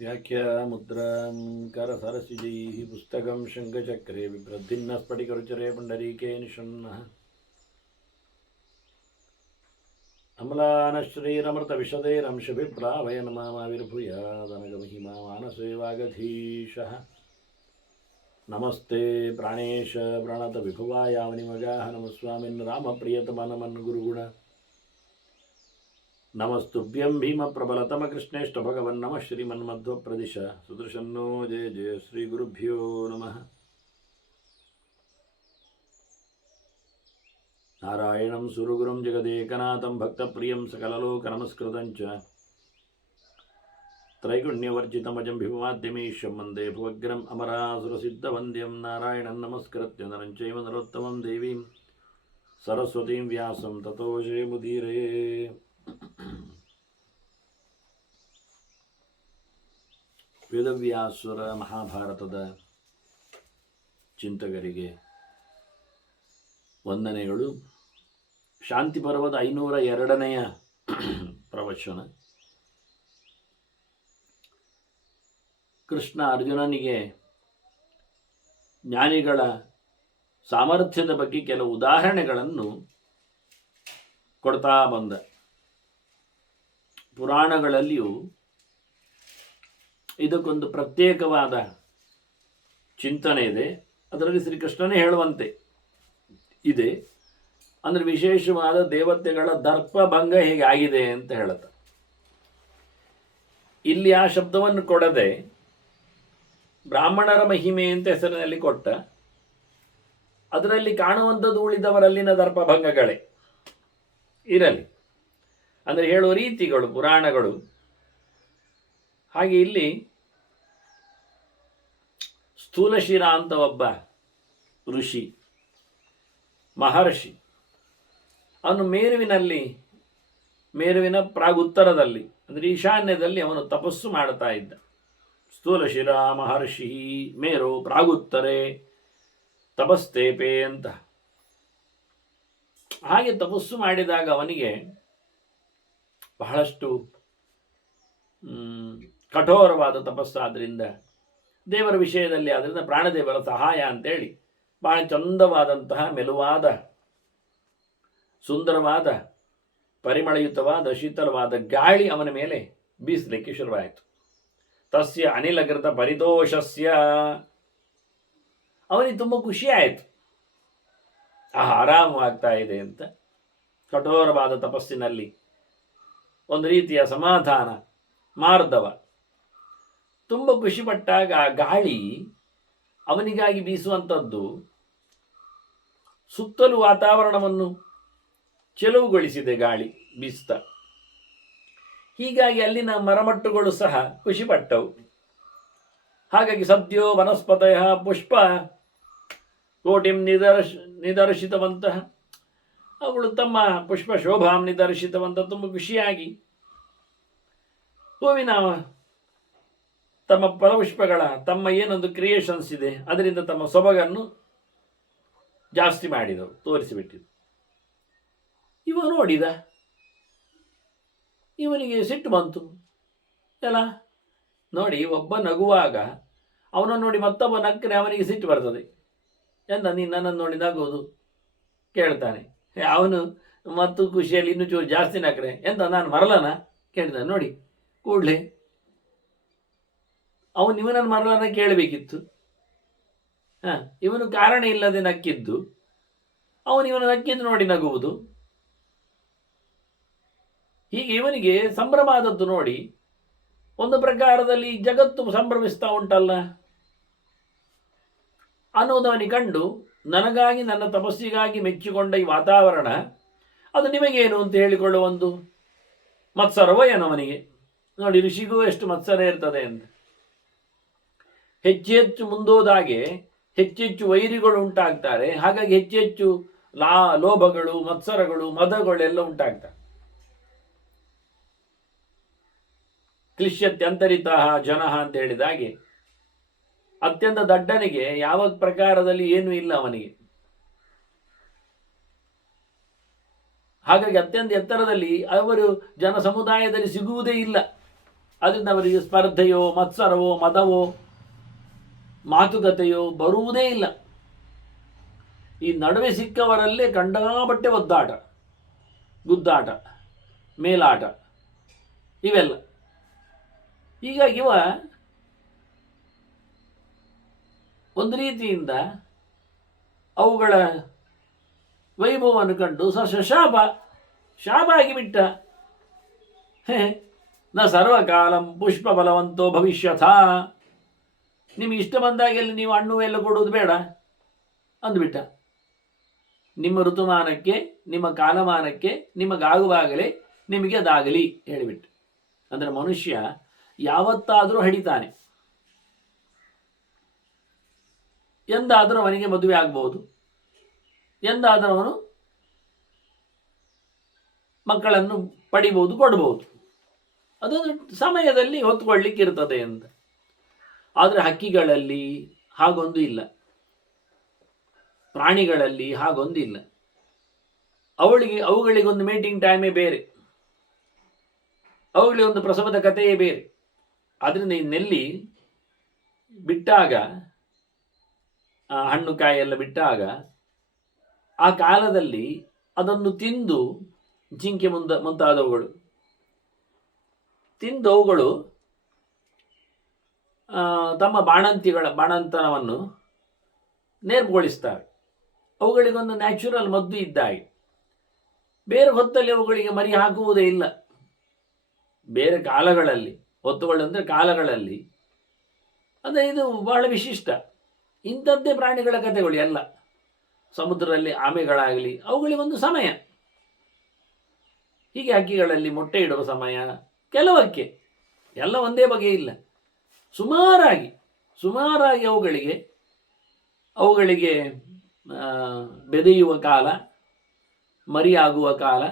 ವ್ಯಾಖ್ಯಾಮುದ್ರಾಂ ಕರಸರಸಿಜೈಃ ಪುಸ್ತಕಂ ಶಂಖಚಕ್ರೆ ಬಿಭ್ರದ್ಭಿನ್ನಃ ಸ್ಫಟಿಕರುಚಿರೆ ಪುಂಡರೀಕೆ ನಿಷಣ್ಣಃ ಅಮ್ಲಾನಶ್ರೀರಮೃತವಿಶದೈರಂಶಭಿಪ್ಲಾವಯನ್ಮಾವಿರ್ಭೂಯಾದನಗಮಹಿಮಾ ಮಾನಸೇ ವಾಗಧೀಶಃ ನಮಸ್ತೆ ಪ್ರಾಣೇಶ ಪ್ರಣತ ವಿಭುವಾಯಾವನಿಮಗಾಹ ನಮಸ್ವಾಮಿನ್ ರಾಮಪ್ರಿಯತಮನಮನ್ ಗುರುಗುಣ ನಮಸ್ತುಭ್ಯಂ ಭೀಮ ಪ್ರಬಲತಮ ಕೃಷ್ಣೇಷ್ಟ ಭಗವನ್ ನಮಃ ಶ್ರೀಮನ್ಮಧ್ವ ಪ್ರದಿಶ ಸುದೃಶನ್ನೋ ಜಯ ಜಯ ಶ್ರೀ ಗುರುಭ್ಯೋ ನಮಃ. ನಾರಾಯಣಂ ಸುರಗುರುಂ ಜಗದೇಕನಾಥಂ ಭಕ್ತಪ್ರಿಯಂ ಸಕಲಲೋಕನಮಸ್ಕೃತಂ ಚ ತ್ರೈಗುಣ್ಯವರ್ಜಿತಮಜಂ ಭೀಮಮಾದ್ಯಮೀಶಂ ವಂದೇ ಭುವಗ್ರಂ ಅಮರಾಸುರಸಿದ್ಧವಂದ್ಯಂ ನಾರಾಯಣಂ ನಮಸ್ಕೃತ್ಯ ನರಂ ಚೈವ ನರೋತ್ತಮಂ ದೇವೀಂ ಸರಸ್ವತೀಂ ವ್ಯಾಸಂ ತತೋ ಜಯಮುದೀರೇ. ವೇದವ್ಯಾಸರ ಮಹಾಭಾರತದ ಚಿಂತಕರಿಗೆ ವಂದನೆಗಳು. ಶಾಂತಿ ಪರ್ವದ 502ನೇ ಪ್ರವಚನ. ಕೃಷ್ಣ ಅರ್ಜುನನಿಗೆ ಜ್ಞಾನಿಗಳ ಸಾಮರ್ಥ್ಯದ ಬಗ್ಗೆ ಕೆಲವು ಉದಾಹರಣೆಗಳನ್ನು ಕೊಡ್ತಾ ಬಂದ. ಪುರಾಣಗಳಲ್ಲಿಯೂ ಇದಕ್ಕೊಂದು ಪ್ರತ್ಯೇಕವಾದ ಚಿಂತನೆ ಇದೆ. ಅದರಲ್ಲಿ ಶ್ರೀಕೃಷ್ಣನೇ ಹೇಳುವಂತೆ ಇದೆ. ಅಂದರೆ ವಿಶೇಷವಾದ ದೇವತೆಗಳ ದರ್ಪಭಂಗ ಹೇಗೆ ಆಗಿದೆ ಅಂತ ಹೇಳುತ್ತ, ಇಲ್ಲಿ ಆ ಶಬ್ದವನ್ನು ಕೊಡದೆ ಬ್ರಾಹ್ಮಣರ ಮಹಿಮೆ ಅಂತ ಹೆಸರಿನಲ್ಲಿ ಕೊಟ್ಟ. ಅದರಲ್ಲಿ ಕಾಣುವಂಥದ್ದು ಉಳಿದವರಲ್ಲಿನ ದರ್ಪಭಂಗಗಳೇ ಇರಲಿ, ಅಂದರೆ ಹೇಳುವ ರೀತಿಗಳು ಪುರಾಣಗಳು. ಹಾಗೆ ಇಲ್ಲಿ ಸ್ಥೂಲಶಿರ ಅಂತ ಒಬ್ಬ ಋಷಿ ಮಹರ್ಷಿ, ಅವನು ಮೇರುವಿನ ಪ್ರಾಗುತ್ತರದಲ್ಲಿ ಅಂದರೆ ಈಶಾನ್ಯದಲ್ಲಿ ಅವನು ತಪಸ್ಸು ಮಾಡ್ತಾ ಇದ್ದ. ಸ್ಥೂಲಶಿರ ಮಹರ್ಷಿ ಮೇರು ಪ್ರಾಗುತ್ತರೆ ತಪಸ್ತೇಪೆ ಅಂತ. ಹಾಗೆ ತಪಸ್ಸು ಮಾಡಿದಾಗ ಅವನಿಗೆ ಬಹಳಷ್ಟು ಕಠೋರವಾದ ತಪಸ್ಸಾದ್ದರಿಂದ ದೇವರ ವಿಷಯದಲ್ಲಿ ಆದ್ದರಿಂದ ಪ್ರಾಣದೇವರ ಸಹಾಯ ಅಂತೇಳಿ ಬಹಳ ಚಂದವಾದಂತಹ ಮೆಲುವಾದ ಸುಂದರವಾದ ಪರಿಮಳಯುತವಾದ ಶೀತಲವಾದ ಗಾಳಿ ಅವನ ಮೇಲೆ ಬೀಸಲಿಕ್ಕೆ ಶುರುವಾಯಿತು. ತಸ್ಯ ಅನಿಲಕೃತ ಪರಿತೋಷಸ್ಯ, ಅವನಿಗೆ ತುಂಬ ಖುಷಿಯಾಯಿತು, ಆರಾಮವಾಗ್ತಾ ಇದೆ ಅಂತ. ಕಠೋರವಾದ ತಪಸ್ಸಿನಲ್ಲಿ ಒಂದು ರೀತಿಯ ಸಮಾಧಾನ ಮಾರ್ಧವ. ತುಂಬ ಖುಷಿಪಟ್ಟಾಗ ಆ ಗಾಳಿ ಅವನಿಗಾಗಿ ಬೀಸುವಂಥದ್ದು ಸುತ್ತಲೂ ವಾತಾವರಣವನ್ನು ಚೆಲುವುಗೊಳಿಸಿದೆ ಗಾಳಿ ಬೀಸ್ತಾ. ಹೀಗಾಗಿ ಅಲ್ಲಿನ ಮರಮಟ್ಟುಗಳು ಸಹ ಖುಷಿಪಟ್ಟವು. ಹಾಗಾಗಿ ಸದ್ಯೋ ವನಸ್ಪತಯ ಪುಷ್ಪ ಕೋಟಿಂ ನಿದರ್ಶಿತವಂತಹ, ಅವುಗಳು ತಮ್ಮ ಪುಷ್ಪ ಶೋಭಾಂ ನಿದರ್ಶಿತವಂತ ತುಂಬ ಖುಷಿಯಾಗಿ ಹೂವಿನ ತಮ್ಮ ಫಲಪುಷ್ಪಗಳ ತಮ್ಮ ಏನೊಂದು ಕ್ರಿಯೇಷನ್ಸ್ ಇದೆ ಅದರಿಂದ ತಮ್ಮ ಸೊಬಗನ್ನು ಜಾಸ್ತಿ ಮಾಡಿದವು, ತೋರಿಸಿಬಿಟ್ಟಿದ್ದು. ಇವ ನೋಡಿದ, ಇವನಿಗೆ ಸಿಟ್ಟು ಬಂತು. ಎಲ್ಲ ನೋಡಿ, ಒಬ್ಬ ನಗುವಾಗ ಅವನನ್ನು ನೋಡಿ ಮತ್ತೊಬ್ಬ ನಕ್ಕರೆ ಅವನಿಗೆ ಸಿಟ್ಟು ಬರ್ತದೆ. ಎಂದ ನೀನು ನನ್ನನ್ನು ನೋಡಿ ನಗೋದು ಕೇಳ್ತಾನೆ. ಅವನು ಮತ್ತು ಖುಷಿಯಲ್ಲಿ ಇನ್ನೂ ಚೂರು ಜಾಸ್ತಿ ನಕ್ಕರೆ ಎಂತ ನಾನು ಮರಲನ ಕೇಳ್ತಾನೆ. ನೋಡಿ ಕೂಡಲೇ ಅವನು ಇವನನ್ನು ಮರಲನ ಕೇಳಬೇಕಿತ್ತು. ಇವನು ಕಾರಣ ಇಲ್ಲದೆ ನಕ್ಕಿದ್ದು, ಅವನು ಇವನು ನಕ್ಕಿದ್ದು ನೋಡಿ ನಗುವುದು. ಹೀಗೆ ಇವನಿಗೆ ಸಂಭ್ರಮ ಆದದ್ದು ನೋಡಿ ಒಂದು ಪ್ರಕಾರದಲ್ಲಿ ಜಗತ್ತು ಸಂಭ್ರಮಿಸ್ತಾ ಉಂಟಲ್ಲ ಅನ್ನೋದವನಿಗೆ ಕಂಡು, ನನಗಾಗಿ ನನ್ನ ತಪಸ್ಸಿಗಾಗಿ ಮೆಚ್ಚಿಕೊಂಡ ಈ ವಾತಾವರಣ ಅದು ನಿಮಗೇನು ಅಂತ ಹೇಳಿಕೊಳ್ಳುವ ಒಂದು ಮತ್ಸರವೋ ಏನೋ ಅವನಿಗೆ. ನೋಡಿ, ಋಷಿಗೂ ಎಷ್ಟು ಮತ್ಸರ ಇರ್ತದೆ ಅಂತ. ಹೆಚ್ಚು ಮುಂದೋದಾಗೆ ಹೆಚ್ಚೆಚ್ಚು ವೈರಿಗಳು ಉಂಟಾಗ್ತಾರೆ. ಹಾಗಾಗಿ ಹೆಚ್ಚೆಚ್ಚು ಲೋಭಗಳು, ಮತ್ಸರಗಳು, ಮದಗಳೆಲ್ಲ ಉಂಟಾಗ್ತವೆ. ಕ್ಲಿಶ್ಯತ್ಯಂತರಿತಃ ಜನಃ ಅಂತ ಹೇಳಿದ ಹಾಗೆ ಅತ್ಯಂತ ದಡ್ಡನಿಗೆ ಯಾವ ಪ್ರಕಾರದಲ್ಲಿ ಏನೂ ಇಲ್ಲ ಅವನಿಗೆ. ಹಾಗಾಗಿ ಅತ್ಯಂತ ಎತ್ತರದಲ್ಲಿ ಅವರು ಜನ ಸಮುದಾಯದಲ್ಲಿ ಸಿಗುವುದೇ ಇಲ್ಲ. ಅದರಿಂದ ಅವರಿಗೆ ಸ್ಪರ್ಧೆಯೋ ಮತ್ಸರವೋ ಮದವೋ ಮಾತುಕತೆಯೋ ಬರುವುದೇ ಇಲ್ಲ. ಈ ನಡುವೆ ಸಿಕ್ಕವರಲ್ಲೇ ಕಂಡಾಬಟ್ಟೆ ಒದ್ದಾಟ, ಗುದ್ದಾಟ, ಮೇಲಾಟ ಇವೆಲ್ಲ. ಹೀಗಾಗಿ ಇವ ಒಂದು ರೀತಿಯಿಂದ ಅವುಗಳ ವೈಭವವನ್ನು ಕಂಡು ಶಾಪ ಆಗಿಬಿಟ್ಟ. ನ ಸರ್ವಕಾಲಂ ಪುಷ್ಪ ಬಲವಂತೋ ಭವಿಷ್ಯಥ. ನಿಮಗೆ ಇಷ್ಟ ಬಂದಾಗೆಲ್ಲ ನೀವು ಹಣ್ಣು ಎಲ್ಲ ಕೊಡುವುದು ಬೇಡ ಅಂದುಬಿಟ್ಟ. ನಿಮ್ಮ ಋತುಮಾನಕ್ಕೆ, ನಿಮ್ಮ ಕಾಲಮಾನಕ್ಕೆ ನಿಮಗಾಗುವಾಗಲೇ ನಿಮಗೆ ಅದಾಗಲಿ ಹೇಳಿಬಿಟ್ಟು. ಅಂದರೆ ಮನುಷ್ಯ ಯಾವತ್ತಾದರೂ ಹಡಿತಾನೆ, ಎಂದಾದರೂ ಅವನಿಗೆ ಮದುವೆ ಆಗ್ಬೋದು, ಎಂದಾದರೂ ಅವನು ಮಕ್ಕಳನ್ನು ಪಡಿಬಹುದು, ಕೊಡಬಹುದು. ಅದೊಂದು ಸಮಯದಲ್ಲಿ ಹೊತ್ಕೊಳ್ಳಿಕ್ಕೆ ಇರ್ತದೆ ಅಂತ. ಆದರೆ ಹಕ್ಕಿಗಳಲ್ಲಿ ಹಾಗೊಂದು ಇಲ್ಲ, ಪ್ರಾಣಿಗಳಲ್ಲಿ ಹಾಗೊಂದು ಇಲ್ಲ. ಅವುಗಳಿಗೊಂದು ಮೀಟಿಂಗ್ ಟೈಮೇ ಬೇರೆ, ಅವುಗಳಿಗೆ ಒಂದು ಪ್ರಸವದ ಕಥೆಯೇ ಬೇರೆ. ಆದ್ದರಿಂದ ಈ ನೆಲ್ಲಿ ಬಿಟ್ಟಾಗ, ಹಣ್ಣು ಕಾಯಿ ಎಲ್ಲ ಬಿಟ್ಟಾಗ ಆ ಕಾಲದಲ್ಲಿ ಅದನ್ನು ತಿಂದು ಜಿಂಕೆ ಮುಂತಾದವುಗಳು ತಿಂದು ಅವುಗಳು ತಮ್ಮ ಬಾಣಂತನವನ್ನು ನೇರ್ಪುಗೊಳಿಸ್ತವೆ. ಅವುಗಳಿಗೊಂದು ನ್ಯಾಚುರಲ್ ಮದ್ದು ಇದ್ದಾಗೆ. ಬೇರೆ ಹೊತ್ತಲ್ಲಿ ಅವುಗಳಿಗೆ ಮರಿ ಹಾಕುವುದೇ ಇಲ್ಲ. ಬೇರೆ ಕಾಲಗಳಲ್ಲಿ, ಹೊತ್ತುಗಳಂದರೆ ಕಾಲಗಳಲ್ಲಿ, ಅಂದರೆ ಇದು ಬಹಳ ವಿಶಿಷ್ಟ. ಇಂಥದ್ದೇ ಪ್ರಾಣಿಗಳ ಕಥೆಗಳು ಎಲ್ಲ. ಸಮುದ್ರದಲ್ಲಿ ಆಮೆಗಳಾಗಲಿ, ಅವುಗಳಿಗೊಂದು ಸಮಯ. ಹೀಗೆ ಹಕ್ಕಿಗಳಲ್ಲಿ ಮೊಟ್ಟೆ ಇಡುವ ಸಮಯ, ಕೆಲವಕ್ಕೆ, ಎಲ್ಲ ಒಂದೇ ಬಗೆ ಇಲ್ಲ. ಸುಮಾರಾಗಿ ಅವುಗಳಿಗೆ ಬೆದೆಯುವ ಕಾಲ, ಮರಿಯಾಗುವ ಕಾಲ,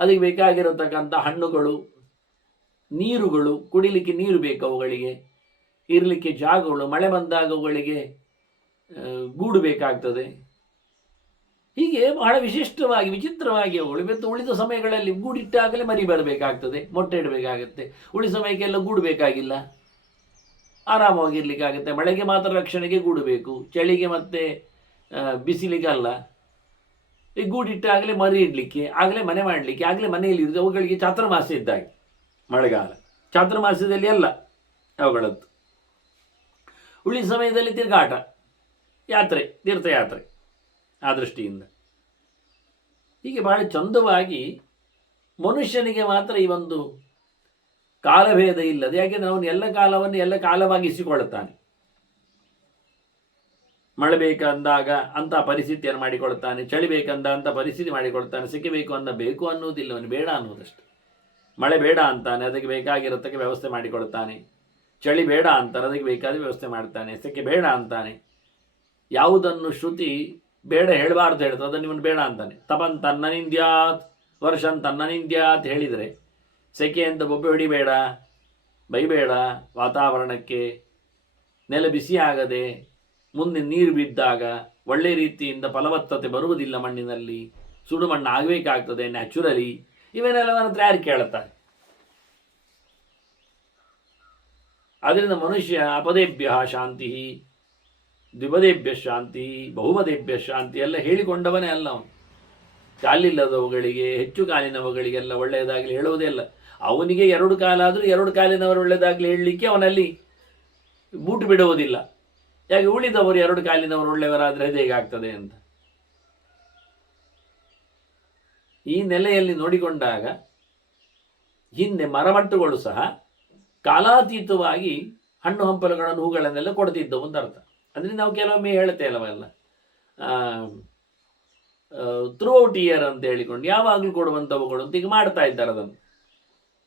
ಅದಕ್ಕೆ ಬೇಕಾಗಿರತಕ್ಕಂಥ ಹಣ್ಣುಗಳು, ನೀರುಗಳು, ಕುಡಿಲಿಕ್ಕೆ ನೀರು ಬೇಕು ಅವುಗಳಿಗೆ, ಇರಲಿಕ್ಕೆ ಜಾಗಗಳು, ಮಳೆ ಬಂದಾಗ ಅವುಗಳಿಗೆ ಗೂಡು ಬೇಕಾಗ್ತದೆ. ಹೀಗೆ ಬಹಳ ವಿಚಿತ್ರವಾಗಿ ಅವುಗಳು ಮತ್ತು ಉಳಿದ ಸಮಯಗಳಲ್ಲಿ ಗೂಡಿಟ್ಟಾಗಲೇ ಮರಿ ಬರಬೇಕಾಗ್ತದೆ, ಮೊಟ್ಟೆ ಇಡಬೇಕಾಗತ್ತೆ. ಉಳಿದ ಸಮಯಕ್ಕೆಲ್ಲ ಗೂಡು ಬೇಕಾಗಿಲ್ಲ, ಆರಾಮವಾಗಿರ್ಲಿಕ್ಕಾಗತ್ತೆ. ಮಳೆಗೆ ಮಾತ್ರ ರಕ್ಷಣೆಗೆ ಗೂಡು ಬೇಕು, ಚಳಿಗೆ ಮತ್ತೆ ಬಿಸಿಲಿಗಲ್ಲ. ಈ ಗೂಡಿಟ್ಟಾಗಲೇ ಮರಿ ಇಡಲಿಕ್ಕೆ, ಆಗಲೇ ಮನೆ ಮಾಡಲಿಕ್ಕೆ, ಆಗಲೇ ಮನೆಯಲ್ಲಿ ಇರೋದು. ಅವುಗಳಿಗೆ ಚಾತುರ್ಮಾಸ ಇದ್ದಾಗ, ಮಳೆಗಾಲ ಚಾತುರ್ಮಾಸದಲ್ಲಿ ಎಲ್ಲ ಅವುಗಳದ್ದು. ಉಳಿದ ಸಮಯದಲ್ಲಿ ತಿರುಗಾಟ, ತೀರ್ಥಯಾತ್ರೆ. ಆ ದೃಷ್ಟಿಯಿಂದ ಹೀಗೆ ಬಹಳ ಚಂದವಾಗಿ ಮನುಷ್ಯನಿಗೆ ಮಾತ್ರ ಈ ಒಂದು ಕಾಲಭೇದ ಇಲ್ಲದೆ, ಯಾಕೆಂದ್ರೆ ಅವನು ಎಲ್ಲ ಕಾಲವನ್ನು ಎಲ್ಲ ಕಾಲವಾಗಿಸಿಕೊಳ್ಳುತ್ತಾನೆ. ಮಳೆ ಬೇಕಂದಾಗ ಅಂತ ಪರಿಸ್ಥಿತಿಯನ್ನು ಮಾಡಿಕೊಳ್ತಾನೆ, ಚಳಿ ಬೇಕಂದ ಅಂತ ಪರಿಸ್ಥಿತಿ ಮಾಡಿಕೊಳ್ತಾನೆ, ಸಿಕ್ಕಬೇಕು ಬೇಕು ಅನ್ನೋದಿಲ್ಲ, ಅವನು ಬೇಡ ಅನ್ನೋದಷ್ಟೆ. ಮಳೆ ಬೇಡ ಅಂತಾನೆ, ಅದಕ್ಕೆ ಬೇಕಾಗಿರತಕ್ಕ ವ್ಯವಸ್ಥೆ ಮಾಡಿಕೊಳ್ತಾನೆ. ಚಳಿ ಬೇಡ ಅಂತಾನೆ, ಅದಕ್ಕೆ ಬೇಕಾದ ವ್ಯವಸ್ಥೆ ಮಾಡ್ತಾನೆ. ಸೆಕೆ ಬೇಡ ಅಂತಾನೆ. ಯಾವುದನ್ನು ಶ್ರುತಿ ಬೇಡ ಹೇಳಬಾರ್ದು ಹೇಳ್ತದೆ ಅದನ್ನು ಇವನು ಬೇಡ ಅಂತಾನೆ. ತಪನ್ ತನ್ನನಿಂದ್ಯಾತ್ ವರ್ಷನ್ ತನ್ನನಿಂದ್ಯಾತ್ ಹೇಳಿದರೆ, ಸೆಕೆ ಅಂತ ಬೊಬ್ಬೆ ಹೊಡಿಬೇಡ, ಬೈಬೇಡ, ವಾತಾವರಣಕ್ಕೆ ನೆಲ ಬಿಸಿ ಆಗದೆ ಮುಂದೆ ನೀರು ಬಿದ್ದಾಗ ಒಳ್ಳೆ ರೀತಿಯಿಂದ ಫಲವತ್ತತೆ ಬರುವುದಿಲ್ಲ ಮಣ್ಣಿನಲ್ಲಿ, ಸುಡು ಮಣ್ಣು ಆಗಬೇಕಾಗ್ತದೆ ನ್ಯಾಚುರಲಿ. ಇವನ್ನೆಲ್ಲವನ್ನ ಹತ್ರ ಯಾರು ಕೇಳುತ್ತಾರೆ? ಆದ್ದರಿಂದ ಮನುಷ್ಯ ಅಪದೇಭ್ಯ ಶಾಂತಿ, ದ್ವಿಪದೇಭ್ಯ ಶಾಂತಿ, ಬಹುಪದೇಭ್ಯ ಶಾಂತಿ ಎಲ್ಲ ಹೇಳಿಕೊಂಡವನೇ ಅಲ್ಲ ಅವನು. ಕಾಲಿಲ್ಲದವುಗಳಿಗೆ, ಹೆಚ್ಚು ಕಾಲಿನವುಗಳಿಗೆಲ್ಲ ಒಳ್ಳೆಯದಾಗಲಿ ಹೇಳುವುದೇ ಇಲ್ಲ. ಅವನಿಗೆ 2 ಕಾಲಾದರೂ 2 ಕಾಲಿನವರು ಒಳ್ಳೆಯದಾಗಲಿ ಹೇಳಲಿಕ್ಕೆ ಅವನಲ್ಲಿ ಬೂಟು ಬಿಡುವುದಿಲ್ಲ. ಯಾಕೆ ಉಳಿದವರು 2 ಕಾಲಿನವರು ಒಳ್ಳೆಯವರಾದರೆ ಹೇಗಾಗ್ತದೆ ಅಂತ. ಈ ನೆಲೆಯಲ್ಲಿ ನೋಡಿಕೊಂಡಾಗ ಹಿಂದೆ ಮರಮಟ್ಟುಗಳು ಸಹ ಕಾಲಾತೀತವಾಗಿ ಹಣ್ಣು ಹಂಪಲುಗಳನ್ನು, ಹೂಗಳನ್ನೆಲ್ಲ ಕೊಡ್ತಿದ್ದವು ಅಂತ ಅರ್ಥ. ಅಂದರೆ ನಾವು ಕೆಲವೊಮ್ಮೆ ಹೇಳ್ತೇ ಅಲ್ಲವೆಲ್ಲ ಥ್ರೂಔಟ್ ಇಯರ್ ಅಂತ ಹೇಳಿಕೊಂಡು ಯಾವಾಗಲೂ ಕೊಡುವಂಥವುಗಳು ಅಂತ ಈಗ ಮಾಡ್ತಾ ಇದ್ದಾರೆ ಅದನ್ನು.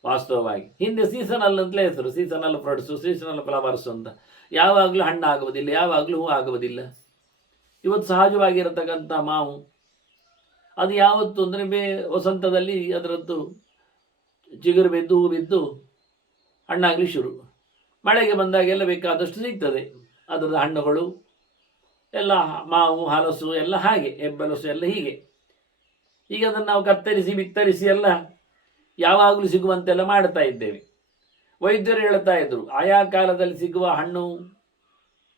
ವಾಸ್ತವವಾಗಿ ಹಿಂದೆ ಸೀಸನಲ್ ಅಂತಲೇ ಹೆಸರು, ಸೀಸನಲ್ ಫ್ರೂಟ್ಸು, ಸೀಸನಲ್ ಫ್ಲವರ್ಸು ಅಂತ. ಯಾವಾಗಲೂ ಹಣ್ಣು ಆಗುವುದಿಲ್ಲ, ಯಾವಾಗಲೂ ಹೂ ಆಗುವುದಿಲ್ಲ. ಇವತ್ತು ಸಹಜವಾಗಿರತಕ್ಕಂಥ ಮಾವು ಅದು ಯಾವತ್ತು ಅಂದರೆ ವಸಂತದಲ್ಲಿ ಅದರದ್ದು ಚಿಗುರು ಬಿದ್ದು ಹೂ ಬಿದ್ದು ಹಣ್ಣಾಗಲಿ ಶುರು. ಮಳೆಗೆ ಬಂದಾಗೆಲ್ಲ ಬೇಕಾದಷ್ಟು ಸಿಗ್ತದೆ ಅದರದ ಹಣ್ಣುಗಳು ಎಲ್ಲ. ಮಾವು, ಹಲಸು ಎಲ್ಲ ಹಾಗೆ, ಹೆಬ್ಬಲಸು ಎಲ್ಲ ಹೀಗೆ. ಈಗ ಅದನ್ನು ನಾವು ಕತ್ತರಿಸಿ ಬಿತ್ತರಿಸಿ ಎಲ್ಲ ಯಾವಾಗಲೂ ಸಿಗುವಂತೆಲ್ಲ ಮಾಡ್ತಾ ಇದ್ದೇವೆ. ವೈದ್ಯರು ಹೇಳ್ತಾ ಇದ್ರು, ಆಯಾ ಕಾಲದಲ್ಲಿ ಸಿಗುವ ಹಣ್ಣು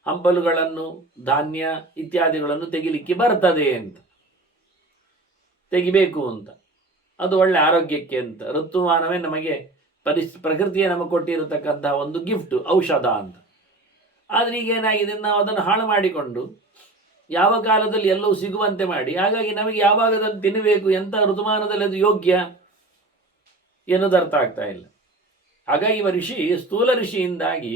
ಹಂಪಲುಗಳನ್ನು, ಧಾನ್ಯ ಇತ್ಯಾದಿಗಳನ್ನು ತೆಗಿಲಿಕ್ಕೆ ಬರ್ತದೆ ಅಂತ, ತೆಗಿಬೇಕು ಅಂತ. ಅದು ಒಳ್ಳೆ ಆರೋಗ್ಯಕ್ಕೆ ಅಂತ. ಋತುಮಾನವೇ ನಮಗೆ ಪ್ರಕೃತಿಯೇ ನಮಗೆ ಕೊಟ್ಟಿರತಕ್ಕಂತಹ ಒಂದು ಗಿಫ್ಟ್, ಔಷಧ ಅಂತ. ಆದರೆ ಈಗ ಏನಾಗಿದೆ, ನಾವು ಅದನ್ನು ಹಾಳು ಮಾಡಿಕೊಂಡು ಯಾವ ಕಾಲದಲ್ಲಿ ಎಲ್ಲವೂ ಸಿಗುವಂತೆ ಮಾಡಿ, ಹಾಗಾಗಿ ನಮಗೆ ಯಾವಾಗ ಅದನ್ನು ತಿನ್ನಬೇಕು, ಎಂಥ ಋತುಮಾನದಲ್ಲಿ ಅದು ಯೋಗ್ಯ ಎನ್ನುವುದು ಅರ್ಥ ಆಗ್ತಾ ಇಲ್ಲ. ಹಾಗಾಗಿ ಇವ ಋಷಿ, ಸ್ಥೂಲ ಋಷಿಯಿಂದಾಗಿ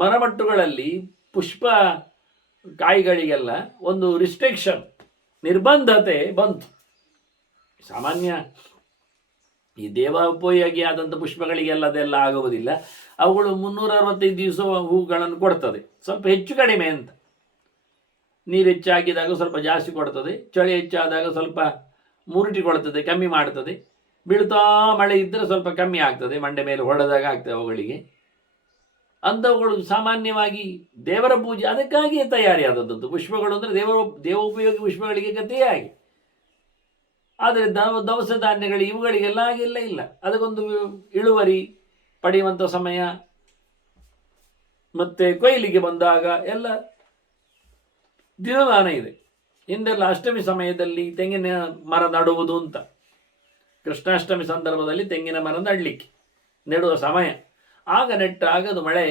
ಮರಮಟ್ಟುಗಳಲ್ಲಿ ಪುಷ್ಪ ಕಾಯಿಗಳಿಗೆಲ್ಲ ಒಂದು ರಿಸ್ಟ್ರಿಕ್ಷನ್, ನಿರ್ಬಂಧತೆ ಬಂತು. ಸಾಮಾನ್ಯ ಈ ದೇವೋಪಯೋಗಿ ಆದಂಥ ಪುಷ್ಪಗಳಿಗೆಲ್ಲ ಅದೆಲ್ಲ ಆಗುವುದಿಲ್ಲ. ಅವುಗಳು 365 ದಿವಸ ಹೂಗಳನ್ನು ಕೊಡ್ತದೆ, ಸ್ವಲ್ಪ ಹೆಚ್ಚು ಕಡಿಮೆ ಅಂತ. ನೀರು ಹೆಚ್ಚಾಗಿದಾಗ ಸ್ವಲ್ಪ ಜಾಸ್ತಿ ಕೊಡ್ತದೆ, ಚಳಿ ಹೆಚ್ಚಾದಾಗ ಸ್ವಲ್ಪ ಮುರುಟಿಕೊಳ್ತದೆ, ಕಮ್ಮಿ ಮಾಡ್ತದೆ. ಬೀಳ್ತಾ ಮಳೆ ಇದ್ದರೆ ಸ್ವಲ್ಪ ಕಮ್ಮಿ ಆಗ್ತದೆ, ಮಂಡೆ ಮೇಲೆ ಹೊಡೆದಾಗ ಆಗ್ತದೆ ಅವುಗಳಿಗೆ. ಅಂಥವುಗಳು ಸಾಮಾನ್ಯವಾಗಿ ದೇವರ ಪೂಜೆ ಅದಕ್ಕಾಗಿಯೇ ತಯಾರಿಯಾದದ್ದು ಪುಷ್ಪಗಳು. ಅಂದರೆ ದೇವೋಪಯೋಗಿ ಪುಷ್ಪಗಳಿಗೆ ಗತಿಯಾಗಿ. ಆದರೆ ದವಸ ಧಾನ್ಯಗಳು ಇವುಗಳಿಗೆಲ್ಲ ಹಾಗೆಲ್ಲ ಇಲ್ಲ. ಅದಕ್ಕೊಂದು ಇಳುವರಿ ಪಡೆಯುವಂಥ ಸಮಯ, ಮತ್ತೆ ಕೊಯ್ಲಿಗೆ ಬಂದಾಗ ಎಲ್ಲ ದಿನಮಾನ ಇದೆ. ಹಿಂದೆಲ್ಲ ಅಷ್ಟಮಿ ಸಮಯದಲ್ಲಿ ತೆಂಗಿನ ಮರ ನಡುವುದು ಅಂತ, ಕೃಷ್ಣಾಷ್ಟಮಿ ಸಂದರ್ಭದಲ್ಲಿ ತೆಂಗಿನ ಮರ ನೆಡುವ ಸಮಯ. ಆಗ ನೆಟ್ಟಾಗ ಅದು ಮಳೆ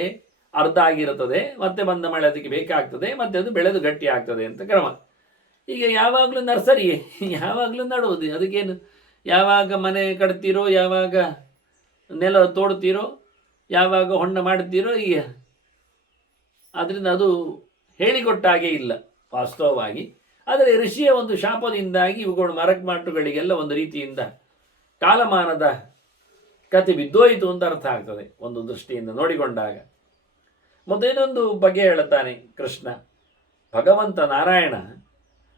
ಅರ್ಧ ಆಗಿರುತ್ತದೆ, ಮತ್ತೆ ಬಂದ ಮಳೆ ಅದಕ್ಕೆ ಬೇಕಾಗ್ತದೆ, ಮತ್ತೆ ಅದು ಬೆಳೆದು ಗಟ್ಟಿ ಆಗ್ತದೆ ಅಂತ ಕ್ರಮ. ಈಗ ಯಾವಾಗಲೂ ನರ್ಸರಿ, ಯಾವಾಗಲೂ ನಡುವುದು. ಅದಕ್ಕೇನು ಯಾವಾಗ ಮನೆ ಕಟ್ತೀರೋ, ಯಾವಾಗ ನೆಲ ತೋಡ್ತೀರೋ, ಯಾವಾಗ ಹೊಂಡ ಮಾಡ್ತೀರೋ ಈಗ. ಅದರಿಂದ ಅದು ಹೇಳಿಕೊಟ್ಟ ಹಾಗೆ ಇಲ್ಲ ವಾಸ್ತವವಾಗಿ. ಆದರೆ ಋಷಿಯ ಒಂದು ಶಾಪದಿಂದಾಗಿ ಇವುಗಳು ಮರಮಾಟುಗಳಿಗೆಲ್ಲ ಒಂದು ರೀತಿಯಿಂದ ಕಾಲಮಾನದ ಕತೆ ಬಿದ್ದೋಯಿತು ಅಂತ ಅರ್ಥ ಆಗ್ತದೆ ಒಂದು ದೃಷ್ಟಿಯಿಂದ ನೋಡಿಕೊಂಡಾಗ. ಮತ್ತೇನೊಂದು ಬಗೆ ಹೇಳುತ್ತಾನೆ ಕೃಷ್ಣ. ಭಗವಂತ ನಾರಾಯಣ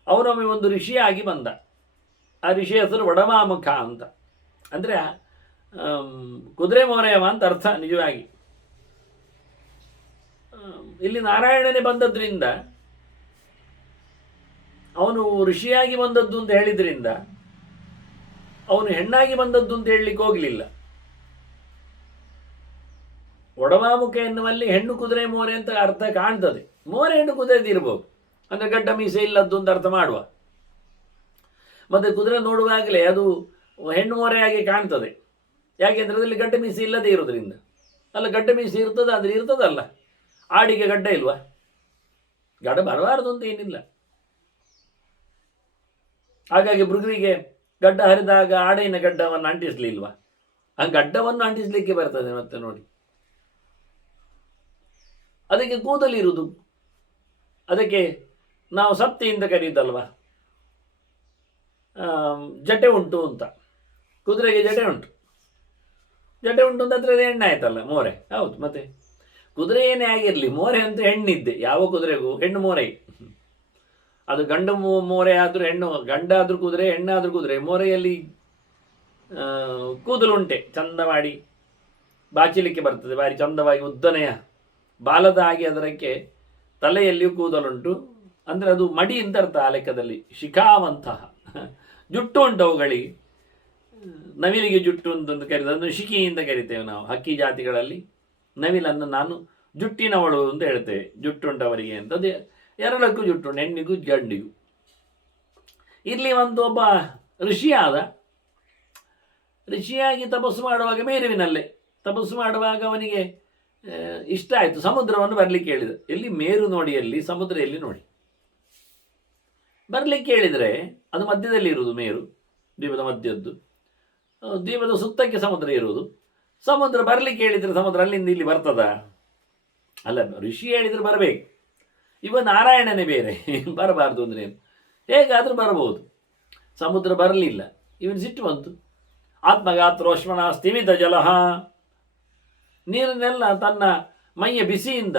ಅವನೊಮ್ಮೆ ಒಂದು ಋಷಿಯಾಗಿ ಬಂದ. ಆ ಋಷಿಯ ಹೆಸರು ವಡಮಾಮುಖ ಅಂತ. ಅಂದರೆ ಕುದುರೆ ಮೋರೆಯವ ಅಂತ ಅರ್ಥ ನಿಜವಾಗಿ. ಇಲ್ಲಿ ನಾರಾಯಣನೇ ಬಂದದ್ರಿಂದ, ಅವನು ಋಷಿಯಾಗಿ ಬಂದದ್ದು ಅಂತ ಹೇಳಿದ್ರಿಂದ ಅವನು ಹೆಣ್ಣಾಗಿ ಬಂದದ್ದು ಅಂತ ಹೇಳಲಿಕ್ಕೆ ಹೋಗಲಿಲ್ಲ. ಒಡವಾಮುಖ ಎನ್ನುವಲ್ಲಿ ಹೆಣ್ಣು ಕುದುರೆ ಮೋರೆ ಅಂತ ಅರ್ಥ ಕಾಣ್ತದೆ. ಮೋರೆ ಹೆಣ್ಣು ಕುದುರೆದಿರ್ಬೋದು, ಅಂದರೆ ಗಡ್ಡ ಮೀಸೆ ಇಲ್ಲದ್ದು ಅಂತ ಅರ್ಥ ಮಾಡುವ. ಮತ್ತು ಕುದುರೆ ನೋಡುವಾಗಲೇ ಅದು ಹೆಣ್ಣು ಮೋರೆಯಾಗಿ ಕಾಣ್ತದೆ. ಯಾಕೆಂದರೆ ಅದರಲ್ಲಿ ಗಡ್ಡ ಮೀಸೆ ಇಲ್ಲದೇ ಇರೋದ್ರಿಂದ. ಅಲ್ಲ, ಗಡ್ಡ ಮೀಸೆ ಇರ್ತದೆ ಅಂದರೆ ಇರ್ತದಲ್ಲ. ಆಡಿಗೆ ಗಡ್ಡ ಇಲ್ವಾ? ಗಡ್ಡ ಬರಬಾರದು ಅಂತ ಏನಿಲ್ಲ. ಹಾಗಾಗಿ ಮೃಗರಿಗೆ ಗಡ್ಡ ಹರಿದಾಗ ಆಡಿನ ಗಡ್ಡವನ್ನು ಅಂಟಿಸಲಿಲ್ವಾ? ಆ ಗಡ್ಡವನ್ನು ಅಂಟಿಸಲಿಕ್ಕೆ ಬರ್ತದೆ ಮತ್ತೆ ನೋಡಿ. ಅದಕ್ಕೆ ಕೂದಲಿರುವುದು, ಅದಕ್ಕೆ ನಾವು ಸಪ್ತಿಯಿಂದ ಕರೀತಲ್ವ, ಜಟೆ ಉಂಟು ಅಂತ. ಕುದುರೆಗೆ ಜಟೆ ಉಂಟು, ಜಟೆ ಉಂಟು ಅಂತಂದರೆ ಅದು ಹೆಣ್ಣು ಆಯ್ತಲ್ಲ, ಮೋರೆ. ಹೌದು, ಮತ್ತೆ ಕುದುರೆ ಏನೇ ಆಗಿರಲಿ ಮೋರೆ ಅಂತ ಹೆಣ್ಣಿದ್ದೆ. ಯಾವ ಕುದುರೆಗೂ ಹೆಣ್ಣು ಮೋರೆ. ಅದು ಗಂಡು ಮೋರೆ ಆದರೂ ಹೆಣ್ಣು, ಗಂಡಾದರೂ ಕುದುರೆ, ಹೆಣ್ಣಾದರೂ ಕುದುರೆ. ಮೋರೆಯಲ್ಲಿ ಕೂದಲುಂಟೆ, ಚಂದ ಮಾಡಿ ಬಾಚಲಿಕ್ಕೆ ಬರ್ತದೆ, ಭಾರಿ ಚಂದವಾಗಿ ಉದ್ದನೆಯ ಬಾಲದ ಹಾಗೆ. ಅದಕ್ಕೆ ತಲೆಯಲ್ಲಿಯೂ ಕೂದಲುಂಟು, ಅಂದರೆ ಅದು ಮಡಿ ಅಂತ ಅರ್ಥ ಆ ಲೆಕ್ಕದಲ್ಲಿ. ಶಿಖಾವಂತಹ ಜುಟ್ಟು ಉಂಟು ಅವುಗಳಿಗೆ. ನವಿಲಿಗೆ ಜುಟ್ಟು ಅಂತ ಕರೀತಾರೆ, ಅದನ್ನು ಶಿಖಿ ಅಂತ ಕರಿತೇವೆ ನಾವು ಹಕ್ಕಿ ಜಾತಿಗಳಲ್ಲಿ. ನವಿಲನ್ನು ನಾನು ಜುಟ್ಟಿನವಳು ಅಂತ ಹೇಳ್ತೇವೆ, ಜುಟ್ಟುಂಟವರಿಗೆ ಅಂತ. ಅದು ಎರಡಕ್ಕೂ ಜುಟ್ಟುಂಟು, ಹೆಣ್ಣಿಗೂ ಗಂಡಿಗೂ. ಇಲ್ಲಿ ಒಬ್ಬ ಋಷಿಯಾಗಿ ತಪಸ್ಸು ಮಾಡುವಾಗ ಮೇರುವಿನಲ್ಲೇ ತಪಸ್ಸು ಮಾಡುವಾಗ ಅವನಿಗೆ ಇಷ್ಟ ಆಯಿತು, ಸಮುದ್ರವನ್ನು ಬರಲಿಕ್ಕೆ ಹೇಳಿದ. ಎಲ್ಲಿ ಮೇರು ನೋಡಿ, ಎಲ್ಲಿ ಸಮುದ್ರ ಎಲ್ಲಿ ನೋಡಿ. ಬರಲಿಕ್ಕೆ ಹೇಳಿದರೆ ಅದು ಮಧ್ಯದಲ್ಲಿ ಇರುವುದು ಮೇರು, ದ್ವೀಪದ ಮಧ್ಯದ್ದು. ದ್ವೀಪದ ಸುತ್ತಕ್ಕೆ ಸಮುದ್ರ ಇರುವುದು. ಸಮುದ್ರ ಬರಲಿಕ್ಕೆ ಹೇಳಿದರೆ ಸಮುದ್ರ ಅಲ್ಲಿಂದ ಇಲ್ಲಿ ಬರ್ತದ? ಅಲ್ಲ, ಋಷಿ ಹೇಳಿದರೆ ಬರಬೇಕು. ಇವ ನಾರಾಯಣನೇ ಬೇರೆ, ಬರಬಾರ್ದು ಅಂದರೆ ಹೇಗಾದರೂ ಬರಬಹುದು. ಸಮುದ್ರ ಬರಲಿಲ್ಲ, ಇವನು ಸಿಟ್ಟು ಬಂತು. ಆತ್ಮಗಾತ್ರೋಷ್ಮಣ ಸ್ಥಿಮಿತ ಜಲಹ, ನೀರನ್ನೆಲ್ಲ ತನ್ನ ಮೈಯ ಬಿಸಿಯಿಂದ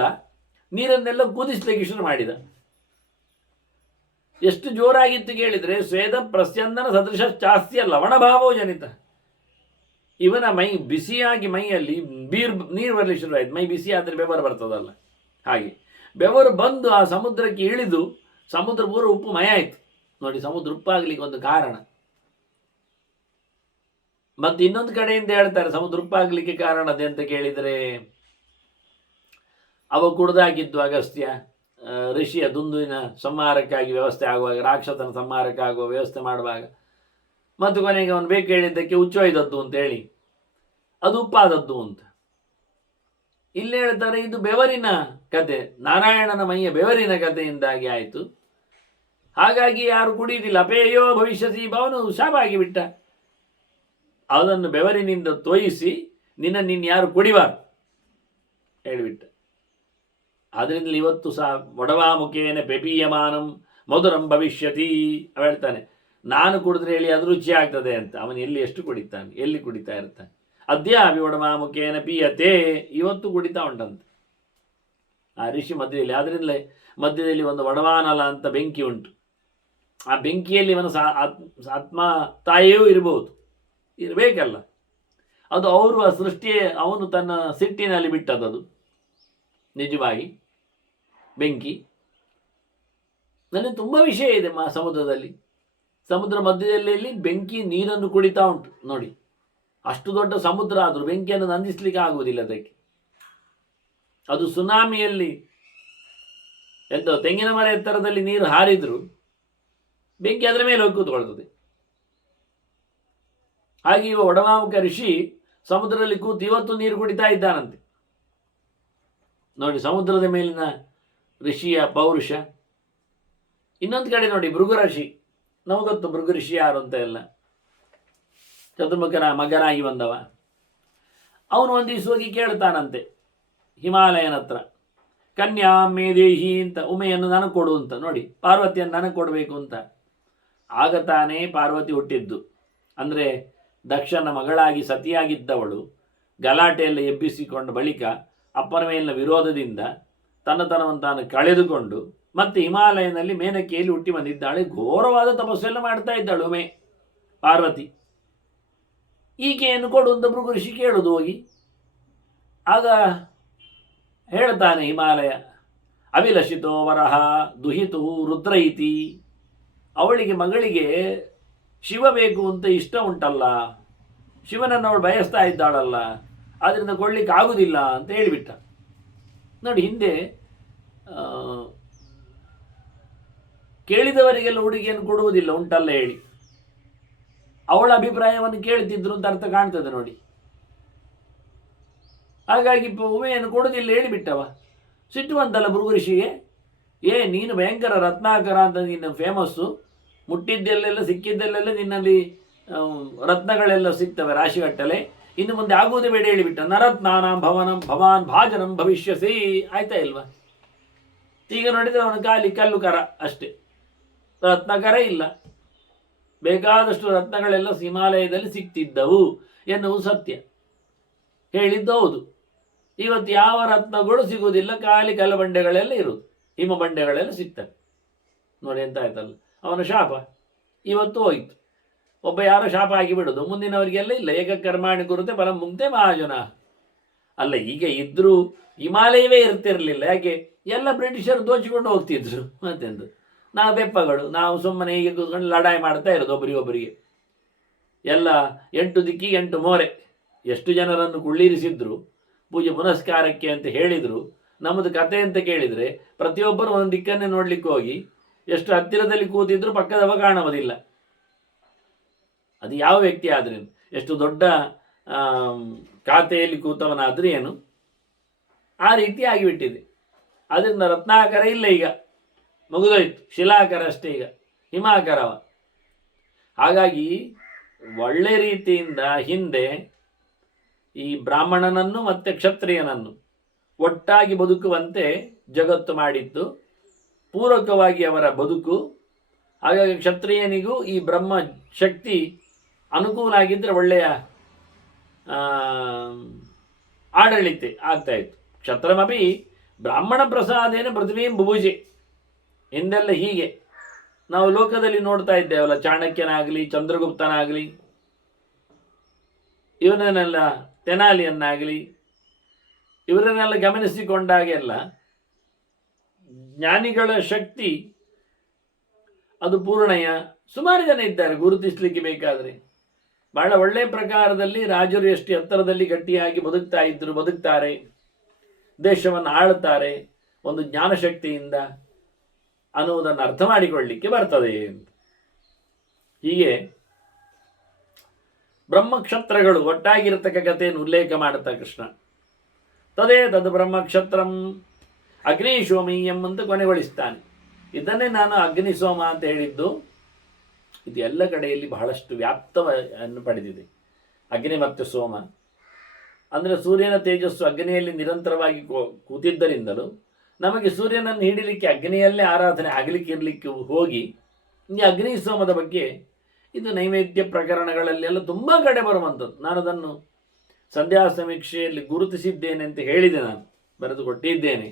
ನೀರನ್ನೆಲ್ಲ ಕುದಿಸ್ಲಿಕ್ಕೆ ಶುರು ಮಾಡಿದ. ಎಷ್ಟು ಜೋರಾಗಿತ್ತು ಕೇಳಿದರೆ, ಸ್ವೇದ ಪ್ರಸ್ಯಂದನ ಸದೃಶ ಚಾಸ್ತಿಯ ಲವಣಭಾವೋ ಜನಿತ. ಇವನ ಮೈ ಬಿಸಿಯಾಗಿ ಮೈಯಲ್ಲಿ ನೀರು ಬರಲಿಕ್ಕೆ ಶುರುವಾಯಿತು. ಮೈ ಬಿಸಿ ಆದರೆ ಬೆವರು ಬರ್ತದಲ್ಲ, ಹಾಗೆ ಬೆವರು ಬಂದು ಆ ಸಮುದ್ರಕ್ಕೆ ಇಳಿದು ಸಮುದ್ರ ಪೂರ ಉಪ್ಪು ಮಯ ಆಯಿತು. ನೋಡಿ, ಸಮುದ್ರ ಉಪ್ಪಾಗ್ಲಿಕ್ಕೆ ಒಂದು ಕಾರಣ. ಮತ್ತೆ ಇನ್ನೊಂದು ಕಡೆಯಿಂದ ಹೇಳ್ತಾರೆ ಸಮುದ್ರ ಉಪ್ಪಾಗ್ಲಿಕ್ಕೆ ಕಾರಣ ಅಂತ ಕೇಳಿದರೆ, ಅವ ಕುಡ್ದಾಕಿದ್ದು ಅಗಸ್ತ್ಯ ಋಷಿಯ ದುಂದುವಿನ ಸಂಹಾರಕ್ಕಾಗಿ ವ್ಯವಸ್ಥೆ ಆಗುವಾಗ, ರಾಕ್ಷಸನ ಸಂಹಾರಕ್ಕಾಗುವ ವ್ಯವಸ್ಥೆ ಮಾಡುವಾಗ, ಮತ್ತು ಕೊನೆಗೆ ಅವನು ಬೇಕು ಹೇಳಿದ್ದಕ್ಕೆ ಹುಚ್ಚೊಯ್ದದ್ದು ಅಂತ ಹೇಳಿ ಅದು ಉಪ್ಪಾದದ್ದು ಅಂತ ಇಲ್ಲಿ ಹೇಳ್ತಾರೆ. ಇದು ಬೆವರಿನ ಕತೆ, ನಾರಾಯಣನ ಮೈಯ ಬೆವರಿನ ಕಥೆಯಿಂದಾಗಿ ಆಯಿತು. ಹಾಗಾಗಿ ಯಾರು ಕುಡಿಯುವುದಿಲ್ಲ. ಅಪೇಯೋ ಭವಿಷ್ಯಸಿ ಅವನು ಶಾಪ ಆಗಿಬಿಟ್ಟ. ಅದನ್ನು ಬೆವರಿನಿಂದ ತೋಯಿಸಿ ನಿನ್ನ ಯಾರು ಕುಡಿಬಾರ್ದು ಹೇಳಿಬಿಟ್ಟ. ಆದ್ರಿಂದ ಇವತ್ತು ಸಹ ಒಡವಾಮುಖೇನ ಪೆಪೀಯಮಾನಂ ಮಧುರಂ ಭವಿಷ್ಯತಿ ಅವ ಹೇಳ್ತಾನೆ, ನಾನು ಕುಡಿದ್ರೆ ಹೇಳಿ ಅದು ರುಚಿ ಆಗ್ತದೆ ಅಂತ. ಅವನು ಎಲ್ಲಿ ಎಷ್ಟು ಕುಡಿತಾನೆ, ಎಲ್ಲಿ ಕುಡಿತಾ ಇರ್ತಾನೆ. ಅದ್ಯಾಪಿ ಒಡವಾಮುಖೇನ ಪೀಯತೆ, ಇವತ್ತು ಕುಡಿತಾ ಉಂಟಂತೆ ಆ ಋಷಿ ಮಧ್ಯದಲ್ಲಿ. ಆದ್ರಿಂದಲೇ ಮಧ್ಯದಲ್ಲಿ ಒಂದು ಒಡವಾನಲ ಅಂತ ಬೆಂಕಿ ಉಂಟು. ಆ ಬೆಂಕಿಯಲ್ಲಿ ಇವನ ಆತ್ಮ ತಾಯಿಯೂ ಇರಬಹುದು, ಇರಬೇಕಲ್ಲ. ಅದು ಅವರು ಆ ಸೃಷ್ಟಿಯೇ, ಅವನು ತನ್ನ ಸಿಟ್ಟಿನಲ್ಲಿ ಬಿಟ್ಟದ್ದು ನಿಜವಾಗಿ ಬೆಂಕಿ. ನನಗೆ ತುಂಬ ವಿಷಯ ಇದೆ ಸಮುದ್ರದಲ್ಲಿ. ಸಮುದ್ರ ಮಧ್ಯದಲ್ಲಿ ಬೆಂಕಿ ನೀರನ್ನು ಕುಡಿತಾ ಉಂಟು ನೋಡಿ. ಅಷ್ಟು ದೊಡ್ಡ ಸಮುದ್ರ ಆದರೂ ಬೆಂಕಿಯನ್ನು ನಂದಿಸಲಿಕ್ಕೆ ಆಗುವುದಿಲ್ಲ ಅದಕ್ಕೆ. ಅದು ಸುನಾಮಿಯಲ್ಲಿ ಎಂತ ತೆಂಗಿನ ಮರ ಎತ್ತರದಲ್ಲಿ ನೀರು ಹಾರಿದ್ರು ಬೆಂಕಿ ಅದರ ಮೇಲೆ ಹೋಗಿ ಕೂತ್ಕೊಳ್ತದೆ. ಹಾಗೆ ಇವ ಒಡವಾಮುಖ ಋಷಿ ಸಮುದ್ರದಲ್ಲಿ ಕೂತು ಇವತ್ತು ನೀರು ಕುಡಿತಾ ಇದ್ದಾನಂತೆ ನೋಡಿ. ಸಮುದ್ರದ ಮೇಲಿನ ಋಷಿಯ ಪೌರುಷ. ಇನ್ನೊಂದು ಕಡೆ ನೋಡಿ, ಭೃಗು ಋಷಿ. ನಮಗೊತ್ತು ಭೃಗು ಋಷಿ ಯಾರು ಅಂತ ಎಲ್ಲ. ಚತುರ್ಮುಖನ ಮಗನಾಗಿ ಬಂದವ. ಅವನು ಒಂದು ದಿವಸ ಹೋಗಿ ಕೇಳ್ತಾನಂತೆ ಹಿಮಾಲಯನ ಹತ್ರ, ಕನ್ಯಾ ಮೇದೇಹಿ ಅಂತ, ಉಮೆಯನ್ನು ನನಗೆ ಕೊಡು ಅಂತ. ನೋಡಿ, ಪಾರ್ವತಿಯನ್ನು ನನಗೆ ಕೊಡಬೇಕು ಅಂತ. ಆಗ ತಾನೇ ಪಾರ್ವತಿ ಹುಟ್ಟಿದ್ದು. ಅಂದರೆ ದಕ್ಷನ ಮಗಳಾಗಿ ಸತಿಯಾಗಿದ್ದವಳು ಗಲಾಟೆಯಲ್ಲಿ ಎಬ್ಬಿಸಿಕೊಂಡ ಬಳಿಕ ಅಪ್ಪನ ಮೇಲಿನ ವಿರೋಧದಿಂದ ತನ್ನತನವನ್ನು ತಾನು ಕಳೆದುಕೊಂಡು ಮತ್ತೆ ಹಿಮಾಲಯನಲ್ಲಿ ಮೇನಕೆಯಲ್ಲಿ ಹುಟ್ಟಿ ಬಂದಿದ್ದಾಳೆ. ಘೋರವಾದ ತಪಸ್ಸೆಲ್ಲ ಮಾಡ್ತಾ ಇದ್ದಾಳು ಉಮೆ ಪಾರ್ವತಿ. ಈಕೆಯನ್ನು ಕೊಡು ಅಂತ ಭೃಗು ಋಷಿ ಕೇಳುವುದು ಹೋಗಿ. ಆಗ ಹೇಳ್ತಾನೆ ಹಿಮಾಲಯ, ಅವಿಲಷಿತೋ ವರಹ ದುಹಿತು ರುದ್ರ ಇತಿ. ಅವಳಿಗೆ ಮಗಳಿಗೆ ಶಿವ ಬೇಕು ಅಂತ ಇಷ್ಟ ಉಂಟಲ್ಲ, ಶಿವನನ್ನು ಅವಳು ಬಯಸ್ತಾ ಇದ್ದಾಳಲ್ಲ, ಆದ್ದರಿಂದ ಕೊಡ್ಲಿಕ್ಕೆ ಆಗುವುದಿಲ್ಲ ಅಂತ ಹೇಳಿಬಿಟ್ಟ. ನೋಡಿ, ಹಿಂದೆ ಕೇಳಿದವರಿಗೆಲ್ಲ ಹುಡುಗಿಯನ್ನು ಕೊಡುವುದಿಲ್ಲ ಉಂಟಲ್ಲ ಹೇಳಿ ಅವಳ ಅಭಿಪ್ರಾಯವನ್ನು ಕೇಳ್ತಿದ್ರು ಅಂತ ಅರ್ಥ ಕಾಣ್ತದೆ ನೋಡಿ. ಹಾಗಾಗಿ ಉಮೆಯನ್ನು ಕೊಡುವುದಿಲ್ಲ ಹೇಳಿಬಿಟ್ಟವ. ಸಿಟ್ಟುವಂತಲ್ಲ ಭೃಗು ಋಷಿಗೆ. ನೀನು ಭಯಂಕರ ರತ್ನಾಕರ ಅಂತ ನೀನು ಫೇಮಸ್ಸು, ಮುಟ್ಟಿದ್ದೆಲ್ಲೆಲ್ಲ ಸಿಕ್ಕಿದ್ದೆಲ್ಲೆಲ್ಲ ನಿನ್ನಲ್ಲಿ ರತ್ನಗಳೆಲ್ಲ ಸಿಗ್ತವೆ ರಾಶಿಗಟ್ಟಲೆ, ಇನ್ನು ಮುಂದೆ ಆಗುವುದೇ ಬೇಡ ಹೇಳಿಬಿಟ್ಟ. ನರತ್ನಾನಾಂ ಭವನಂ ಭವಾನ್ ಭಾಜನಂ ಭವಿಷ್ಯಸಿ. ಆಯ್ತಾ ಇಲ್ವಾ? ಈಗ ನೋಡಿದರೆ ಅವನ ಖಾಲಿ ಕಲ್ಲು ಕರ ಅಷ್ಟೇ, ರತ್ನಕರ ಇಲ್ಲ. ಬೇಕಾದಷ್ಟು ರತ್ನಗಳೆಲ್ಲ ಹಿಮಾಲಯದಲ್ಲಿ ಸಿಕ್ತಿದ್ದವು ಎನ್ನುವುದು ಸತ್ಯ. ಹೇಳಿದ್ದು ಹೌದು. ಇವತ್ತು ಯಾವ ರತ್ನಗಳು ಸಿಗುವುದಿಲ್ಲ, ಖಾಲಿ ಕಲ್ಲಬಂಡೆಗಳೆಲ್ಲ ಇರುವುದು, ಹಿಮ ಬಂಡೆಗಳೆಲ್ಲ ಸಿಗ್ತವೆ. ನೋಡಿ ಎಂತ ಆಯ್ತಲ್ಲ ಅವನ ಶಾಪ. ಇವತ್ತು ಹೋಯಿತು. ಒಬ್ಬ ಯಾರೋ ಶಾಪ ಆಗಿ ಬಿಡೋದು, ಮುಂದಿನವರಿಗೆಲ್ಲ ಇಲ್ಲ. ಏಕ ಕರ್ಮಾಣಿ ಗುರುತೆ ಫಲ ಮುಕ್ತೆ ಮಹಾಜನ ಅಲ್ಲ. ಈಗ ಇದ್ರೂ ಹಿಮಾಲಯವೇ ಇರ್ತಿರಲಿಲ್ಲ. ಯಾಕೆ? ಎಲ್ಲ ಬ್ರಿಟಿಷರು ದೋಚಿಕೊಂಡು ಹೋಗ್ತಿದ್ರು. ಮತ್ತೆಂದು ನಾವು ಬೆಪ್ಪಗಳು, ನಾವು ಸುಮ್ಮನೆ ಹೀಗೆ ಕೂತ್ಕೊಂಡು ಲಡಾಯಿ ಮಾಡ್ತಾ ಇರೋದು ಒಬ್ಬರಿಗೊಬ್ಬರಿಗೆ. ಎಲ್ಲ 8 ದಿಕ್ಕಿಗೆ 8 ಮೋರೆ. ಎಷ್ಟು ಜನರನ್ನು ಕುಳ್ಳಿರಿಸಿದ್ರು, ಪೂಜೆ ಪುನಸ್ಕಾರಕ್ಕೆ ಅಂತ ಹೇಳಿದರು. ನಮ್ಮದು ಕತೆ ಅಂತ ಕೇಳಿದರೆ ಪ್ರತಿಯೊಬ್ಬರು ಒಂದು ದಿಕ್ಕನ್ನೇ ನೋಡ್ಲಿಕ್ಕೆ ಹೋಗಿ ಎಷ್ಟು ಹತ್ತಿರದಲ್ಲಿ ಕೂತಿದ್ರು ಪಕ್ಕದವ ಕಾಣುವುದಿಲ್ಲ. ಅದು ಯಾವ ವ್ಯಕ್ತಿ ಆದ್ರೇನು, ಎಷ್ಟು ದೊಡ್ಡ ಖಾತೆಯಲ್ಲಿ ಕೂತವನಾದ್ರೂ ಏನು, ಆ ರೀತಿ ಆಗಿಬಿಟ್ಟಿದೆ. ಅದರಿಂದ ರತ್ನಾಕರ ಇಲ್ಲ, ಈಗ ಮುಗಿದೋಯ್ತು. ಶಿಲಾಕರ ಅಷ್ಟೇ ಈಗ, ಹಿಮಾಕರವ. ಹಾಗಾಗಿ ಒಳ್ಳೆ ರೀತಿಯಿಂದ ಹಿಂದೆ ಈ ಬ್ರಾಹ್ಮಣನನ್ನು ಮತ್ತು ಕ್ಷತ್ರಿಯನನ್ನು ಒಟ್ಟಾಗಿ ಬದುಕುವಂತೆ ಜಗತ್ತು ಮಾಡಿತ್ತು. ಪೂರಕವಾಗಿ ಅವರ ಬದುಕು. ಹಾಗಾಗಿ ಕ್ಷತ್ರಿಯನಿಗೂ ಈ ಬ್ರಹ್ಮ ಶಕ್ತಿ ಅನುಕೂಲ ಆಗಿದ್ದರೆ ಒಳ್ಳೆಯ ಆಡಳಿತ ಆಗ್ತಾಯಿತ್ತು. ಕ್ಷತ್ರಮಪಿ ಬ್ರಾಹ್ಮಣ ಪ್ರಸಾದೇನ ಪೃಥ್ವೀಂ ಬುಭುಜೆ. ಹಿಂದೆಲ್ಲ ಹೀಗೆ ನಾವು ಲೋಕದಲ್ಲಿ ನೋಡ್ತಾ ಇದ್ದೇವಲ್ಲ, ಚಾಣಕ್ಯನಾಗಲಿ, ಚಂದ್ರಗುಪ್ತನಾಗಲಿ, ಇವನನ್ನೆಲ್ಲ ತೆನಾಲಿಯನ್ನಾಗಲಿ, ಇವರನ್ನೆಲ್ಲ ಗಮನಿಸಿಕೊಂಡಾಗೆಲ್ಲ ಜ್ಞಾನಿಗಳ ಶಕ್ತಿ ಅದು ಪೂರ್ಣಯ್ಯ, ಸುಮಾರು ಜನ ಇದ್ದಾರೆ ಗುರುತಿಸ್ಲಿಕ್ಕೆ ಬೇಕಾದರೆ. ಬಹಳ ಒಳ್ಳೆಯ ಪ್ರಕಾರದಲ್ಲಿ ರಾಜರು ಎಷ್ಟು ಎತ್ತರದಲ್ಲಿ ಗಟ್ಟಿಯಾಗಿ ಬದುಕ್ತಾರೆ, ದೇಶವನ್ನು ಆಳುತ್ತಾರೆ ಒಂದು ಜ್ಞಾನಶಕ್ತಿಯಿಂದ ಅನ್ನುವುದನ್ನು ಅರ್ಥ ಮಾಡಿಕೊಳ್ಳಲಿಕ್ಕೆ ಬರ್ತದೆ. ಹೀಗೆ ಬ್ರಹ್ಮಕ್ಷತ್ರಗಳು ಒಟ್ಟಾಗಿರತಕ್ಕ ಕಥೆಯನ್ನು ಉಲ್ಲೇಖ ಮಾಡುತ್ತಾ ಕೃಷ್ಣ ತದೇ ತದ್ ಬ್ರಹ್ಮಕ್ಷತ್ರಂ ಅಗ್ನಿಶೋಮೀಯಂ ಅಂತ ಕೊನೆಗೊಳಿಸ್ತಾನೆ. ಇದನ್ನೇ ನಾನು ಅಗ್ನಿಸೋಮ ಅಂತ ಹೇಳಿದ್ದು. ಇದು ಎಲ್ಲ ಕಡೆಯಲ್ಲಿ ಬಹಳಷ್ಟು ವ್ಯಾಪ್ತವನ್ನು ಪಡೆದಿದೆ. ಅಗ್ನಿ ಮತ್ತು ಸೋಮ ಅಂದರೆ ಸೂರ್ಯನ ತೇಜಸ್ಸು ಅಗ್ನಿಯಲ್ಲಿ ನಿರಂತರವಾಗಿ ಕೂತಿದ್ದರಿಂದಲೂ ನಮಗೆ ಸೂರ್ಯನನ್ನು ಹಿಡಿಲಿಕ್ಕೆ ಅಗ್ನಿಯಲ್ಲೇ ಆರಾಧನೆ ಆಗಲಿಕ್ಕೆ ಹೋಗಿ ಈ ಅಗ್ನಿ ಸೋಮದ ಬಗ್ಗೆ ಇದು ನೈವೇದ್ಯ ಪ್ರಕರಣಗಳಲ್ಲೆಲ್ಲ ತುಂಬ ಕಡೆ ಬರುವಂಥದ್ದು. ನಾನು ಅದನ್ನು ಸಂಧ್ಯಾ ಸಮೀಕ್ಷೆಯಲ್ಲಿ ಗುರುತಿಸಿದ್ದೇನೆ ಅಂತ ಹೇಳಿದೆ, ನಾನು ಬರೆದು ಕೊಟ್ಟಿದ್ದೇನೆ.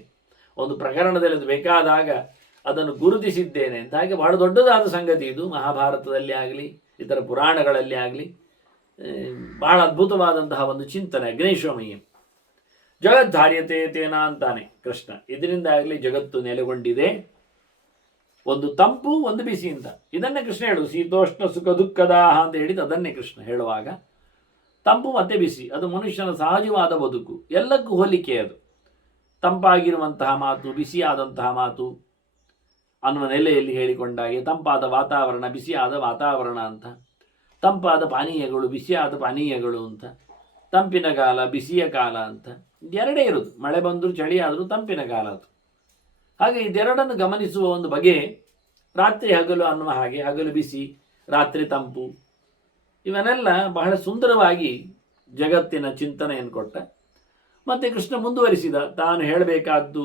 ಒಂದು ಪ್ರಕರಣದಲ್ಲಿ ಅದು ಬೇಕಾದಾಗ ಅದನ್ನು ಗುರುತಿಸಿದ್ದೇನೆ ಅಂತ. ಹಾಗೆ ಬಹಳ ದೊಡ್ಡದಾದ ಸಂಗತಿ ಇದು. ಮಹಾಭಾರತದಲ್ಲಿ ಆಗಲಿ ಇತರ ಪುರಾಣಗಳಲ್ಲಿ ಆಗಲಿ ಬಹಳ ಅದ್ಭುತವಾದಂತಹ ಒಂದು ಚಿಂತನೆ ಅಗ್ನೇಶ್ವಮಯ್ಯ. ಜಗದ್ಧಾರ್ಯತೆ ತೇನ ಅಂತಾನೆ ಕೃಷ್ಣ. ಇದರಿಂದಾಗಲಿ ಜಗತ್ತು ನೆಲೆಗೊಂಡಿದೆ. ಒಂದು ತಂಪು ಒಂದು ಬಿಸಿ ಅಂತ. ಇದನ್ನೇ ಕೃಷ್ಣ ಹೇಳುದು ಶೀತೋಷ್ಣ ಸುಖ ದುಃಖದಾಹ ಅಂತ ಹೇಳಿದ್ದು ಅದನ್ನೇ ಕೃಷ್ಣ ಹೇಳುವಾಗ. ತಂಪು ಮತ್ತು ಬಿಸಿ ಅದು ಮನುಷ್ಯನ ಸಹಜವಾದ ಬದುಕು, ಎಲ್ಲಕ್ಕೂ ಹೋಲಿಕೆ ಅದು. ತಂಪಾಗಿರುವಂತಹ ಮಾತು, ಬಿಸಿಯಾದಂತಹ ಮಾತು ಅನ್ನುವ ನೆಲೆಯಲ್ಲಿ ಹೇಳಿಕೊಂಡಾಗೆ ತಂಪಾದ ವಾತಾವರಣ, ಬಿಸಿಯಾದ ವಾತಾವರಣ ಅಂತ. ತಂಪಾದ ಪಾನೀಯಗಳು, ಬಿಸಿಯಾದ ಪಾನೀಯಗಳು ಅಂತ. ತಂಪಿನ ಕಾಲ, ಬಿಸಿಯ ಕಾಲ ಅಂತ ಎರಡೇ ಇರೋದು. ಮಳೆ ಬಂದರೂ ಚಳಿ ಆದರೂ ತಂಪಿನ ಕಾಲ ಅದು. ಹಾಗೆ ಇದೆರಡನ್ನು ಗಮನಿಸುವ ಒಂದು ಬಗೆ ರಾತ್ರಿ ಹಗಲು ಅನ್ನುವ ಹಾಗೆ. ಹಗಲು ಬಿಸಿ, ರಾತ್ರಿ ತಂಪು, ಇವನ್ನೆಲ್ಲ ಬಹಳ ಸುಂದರವಾಗಿ ಜಗತ್ತಿನ ಚಿಂತನೆಯನ್ನು ಕೊಟ್ಟ. ಮತ್ತು ಕೃಷ್ಣ ಮುಂದುವರಿಸಿದ ತಾನು ಹೇಳಬೇಕಾದ್ದು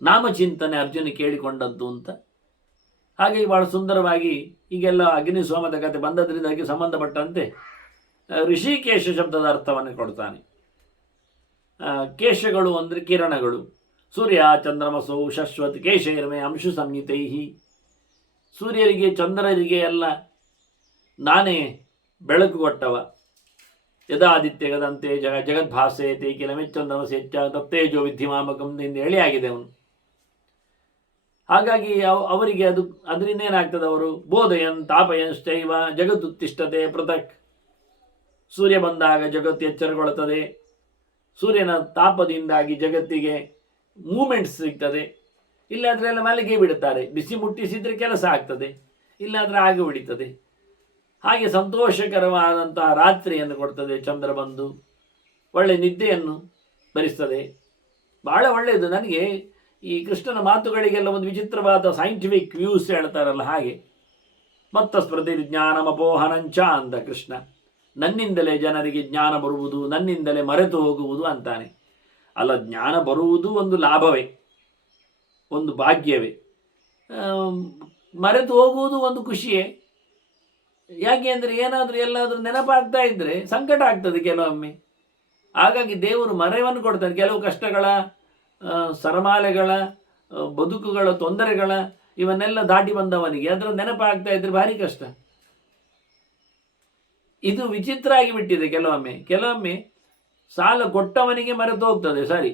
ನಾಮಚಿಂತನೆ ಅರ್ಜುನ ಕೇಳಿಕೊಂಡದ್ದು ಅಂತ. ಹಾಗೆ ಬಹಳ ಸುಂದರವಾಗಿ ಈಗೆಲ್ಲ ಅಗ್ನಿ ಸೋಮದ ಕಥೆ ಬಂದದ್ರಿಂದ ಅದಕ್ಕೆ ಸಂಬಂಧಪಟ್ಟಂತೆ ಋಷಿಕೇಶ ಶಬ್ದದ ಅರ್ಥವನ್ನು ಕೊಡ್ತಾನೆ. ಕೇಶಗಳು ಅಂದರೆ ಕಿರಣಗಳು. ಸೂರ್ಯ ಚಂದ್ರಮಸೌ ಶಶ್ವತ್ ಕೇಶೈರ್ಮೆ ಅಂಶು ಸಂಹಿತೈ. ಸೂರ್ಯರಿಗೆ ಚಂದ್ರರಿಗೆ ಎಲ್ಲ ನಾನೇ ಬೆಳಕು ಕೊಟ್ಟವ. ಯದಾದಿತ್ಯಗದಂತೆ ಜಗದ್ಭಾಸೆಯತೆ ಕಿಲಮೆಚ್ಚಂದ್ರಮಸೆಚ್ಚ ತತ್ತೇಜೋ ವಿದ್ಧಿಮಾಮಕಂ ಎಂದು ಹೇಳಿ ಆಗಿದೆ ಅವನು. ಹಾಗಾಗಿ ಅವರಿಗೆ ಅದರಿಂದ ಏನಾಗ್ತದೆ, ಅವರು ಬೋಧಯನ್ ತಾಪಯಂಶ್ಚೈವ ಜಗದುತ್ತಿಷ್ಠತೆ ಪೃಥಕ್. ಸೂರ್ಯ ಬಂದಾಗ ಜಗತ್ತು ಎಚ್ಚರಗೊಳ್ಳುತ್ತದೆ. ಸೂರ್ಯನ ತಾಪದಿಂದಾಗಿ ಜಗತ್ತಿಗೆ ಮೂಮೆಂಟ್ಸ್ ಸಿಗ್ತದೆ. ಇಲ್ಲಾದರೆ ಎಲ್ಲ ಮಲಗಿ ಬಿಡುತ್ತಾರೆ. ಬಿಸಿ ಮುಟ್ಟಿಸಿದರೆ ಕೆಲಸ ಆಗ್ತದೆ, ಇಲ್ಲಾದರೆ ಆಗಿ ಉಳಿತದೆ. ಹಾಗೆ ಸಂತೋಷಕರವಾದಂತಹ ರಾತ್ರಿಯನ್ನು ಕೊಡ್ತದೆ ಚಂದ್ರ ಬಂದು. ಒಳ್ಳೆ ನಿದ್ದೆಯನ್ನು ಭರಿಸ್ತದೆ. ಬಹಳ ಒಳ್ಳೆಯದು. ನನಗೆ ಈ ಕೃಷ್ಣನ ಮಾತುಗಳಿಗೆಲ್ಲ ಒಂದು ವಿಚಿತ್ರವಾದ ಸೈಂಟಿಫಿಕ್ ವ್ಯೂಸ್ ಹೇಳ್ತಾರಲ್ಲ ಹಾಗೆ. ಮತ್ತ ಸ್ಮೃತಿ ಜ್ಞಾನಮಪೋಹನಂಚ ಅಂದ ಕೃಷ್ಣ. ನನ್ನಿಂದಲೇ ಜನರಿಗೆ ಜ್ಞಾನ ಬರುವುದು, ನನ್ನಿಂದಲೇ ಮರೆತು ಹೋಗುವುದು ಅಂತಾನೆ. ಅಲ್ಲ, ಜ್ಞಾನ ಬರುವುದು ಒಂದು ಲಾಭವೇ, ಒಂದು ಭಾಗ್ಯವೇ. ಮರೆತು ಹೋಗುವುದು ಒಂದು ಖುಷಿಯೇ. ಯಾಕೆ ಅಂದರೆ ಏನಾದರೂ ಎಲ್ಲಾದರೂ ನೆನಪಾಗ್ತಾ ಇದ್ದರೆ ಸಂಕಟ ಆಗ್ತದೆ ಕೆಲವೊಮ್ಮೆ. ಹಾಗಾಗಿ ದೇವರು ಮರೆವನ್ನು ಕೊಡ್ತಾನೆ. ಕೆಲವು ಕಷ್ಟಗಳ, ಸರಮಾಲೆಗಳ, ಬದುಕುಗಳ ತೊಂದರೆಗಳ ಇವನ್ನೆಲ್ಲ ದಾಟಿ ಬಂದವನಿಗೆ ಅದರ ನೆನಪಾಗ್ತಾ ಇದ್ರೆ ಭಾರಿ ಕಷ್ಟ. ಇದು ವಿಚಿತ್ರ ಆಗಿಬಿಟ್ಟಿದೆ. ಕೆಲವೊಮ್ಮೆ ಸಾಲ ಕೊಟ್ಟವನಿಗೆ ಮರೆತು ಹೋಗ್ತದೆ, ಸರಿ.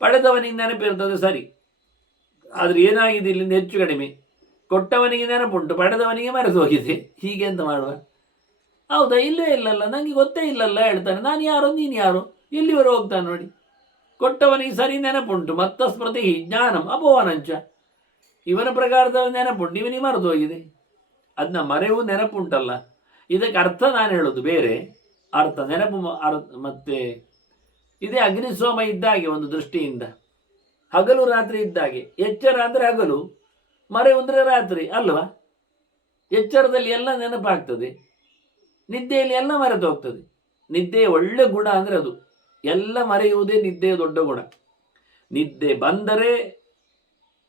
ಪಡೆದವನಿಗೆ ನೆನಪಿರ್ತದೆ, ಸರಿ. ಆದರೆ ಏನಾಗಿದೆ ಇಲ್ಲಿಂದ ಹೆಚ್ಚು ಕಡಿಮೆ ಕೊಟ್ಟವನಿಗೆ ನೆನಪುಂಟು, ಪಡೆದವನಿಗೆ ಮರೆತು ಹೋಗಿದೆ. ಹೀಗೆ ಅಂತ ಮಾಡುವ? ಹೌದಾ? ಇಲ್ಲೇ ಇಲ್ಲಲ್ಲ, ನನಗೆ ಗೊತ್ತೇ ಇಲ್ಲಲ್ಲ ಹೇಳ್ತಾನೆ. ನಾನು ಯಾರೋ ನೀನು ಯಾರೋ ಇಲ್ಲಿವರೆಗೆ ಹೋಗ್ತಾನೆ ನೋಡಿ. ಕೊಟ್ಟವನಿಗೆ ಸರಿ ನೆನಪುಂಟು. ಮತ್ತ ಸ್ಮೃತಿ ಜ್ಞಾನಂ ಅಪೋಹನಂಚ. ಇವನ ಪ್ರಕಾರದಲ್ಲಿ ನೆನಪುಂಟು, ಇವನಿಗೆ ಮರೆತು ಹೋಗಿದೆ. ಅದನ್ನ ಮರೆವು ನೆನಪುಂಟಲ್ಲ. ಇದಕ್ಕೆ ಅರ್ಥ ನಾನು ಹೇಳೋದು ಬೇರೆ ಅರ್ಥ. ನೆನಪು ಮತ್ತೆ ಇದೇ ಅಗ್ನಿಸೋಮ ಇದ್ದಾಗೆ ಒಂದು ದೃಷ್ಟಿಯಿಂದ. ಹಗಲು ರಾತ್ರಿ ಇದ್ದಾಗೆ. ಎಚ್ಚರ ಅಂದರೆ ಹಗಲು, ಮರೆವು ಅಂದರೆ ರಾತ್ರಿ ಅಲ್ವಾ? ಎಚ್ಚರದಲ್ಲಿ ಎಲ್ಲ ನೆನಪಾಗ್ತದೆ, ನಿದ್ದೆಯಲ್ಲಿ ಎಲ್ಲ ಮರೆತು ಹೋಗ್ತದೆ. ನಿದ್ದೆಯ ಒಳ್ಳೆ ಗುಣ ಅಂದರೆ ಅದು. ಎಲ್ಲ ಮರೆಯುವುದೇ ನಿದ್ದೆಯ ದೊಡ್ಡ ಗುಣ. ನಿದ್ದೆ ಬಂದರೆ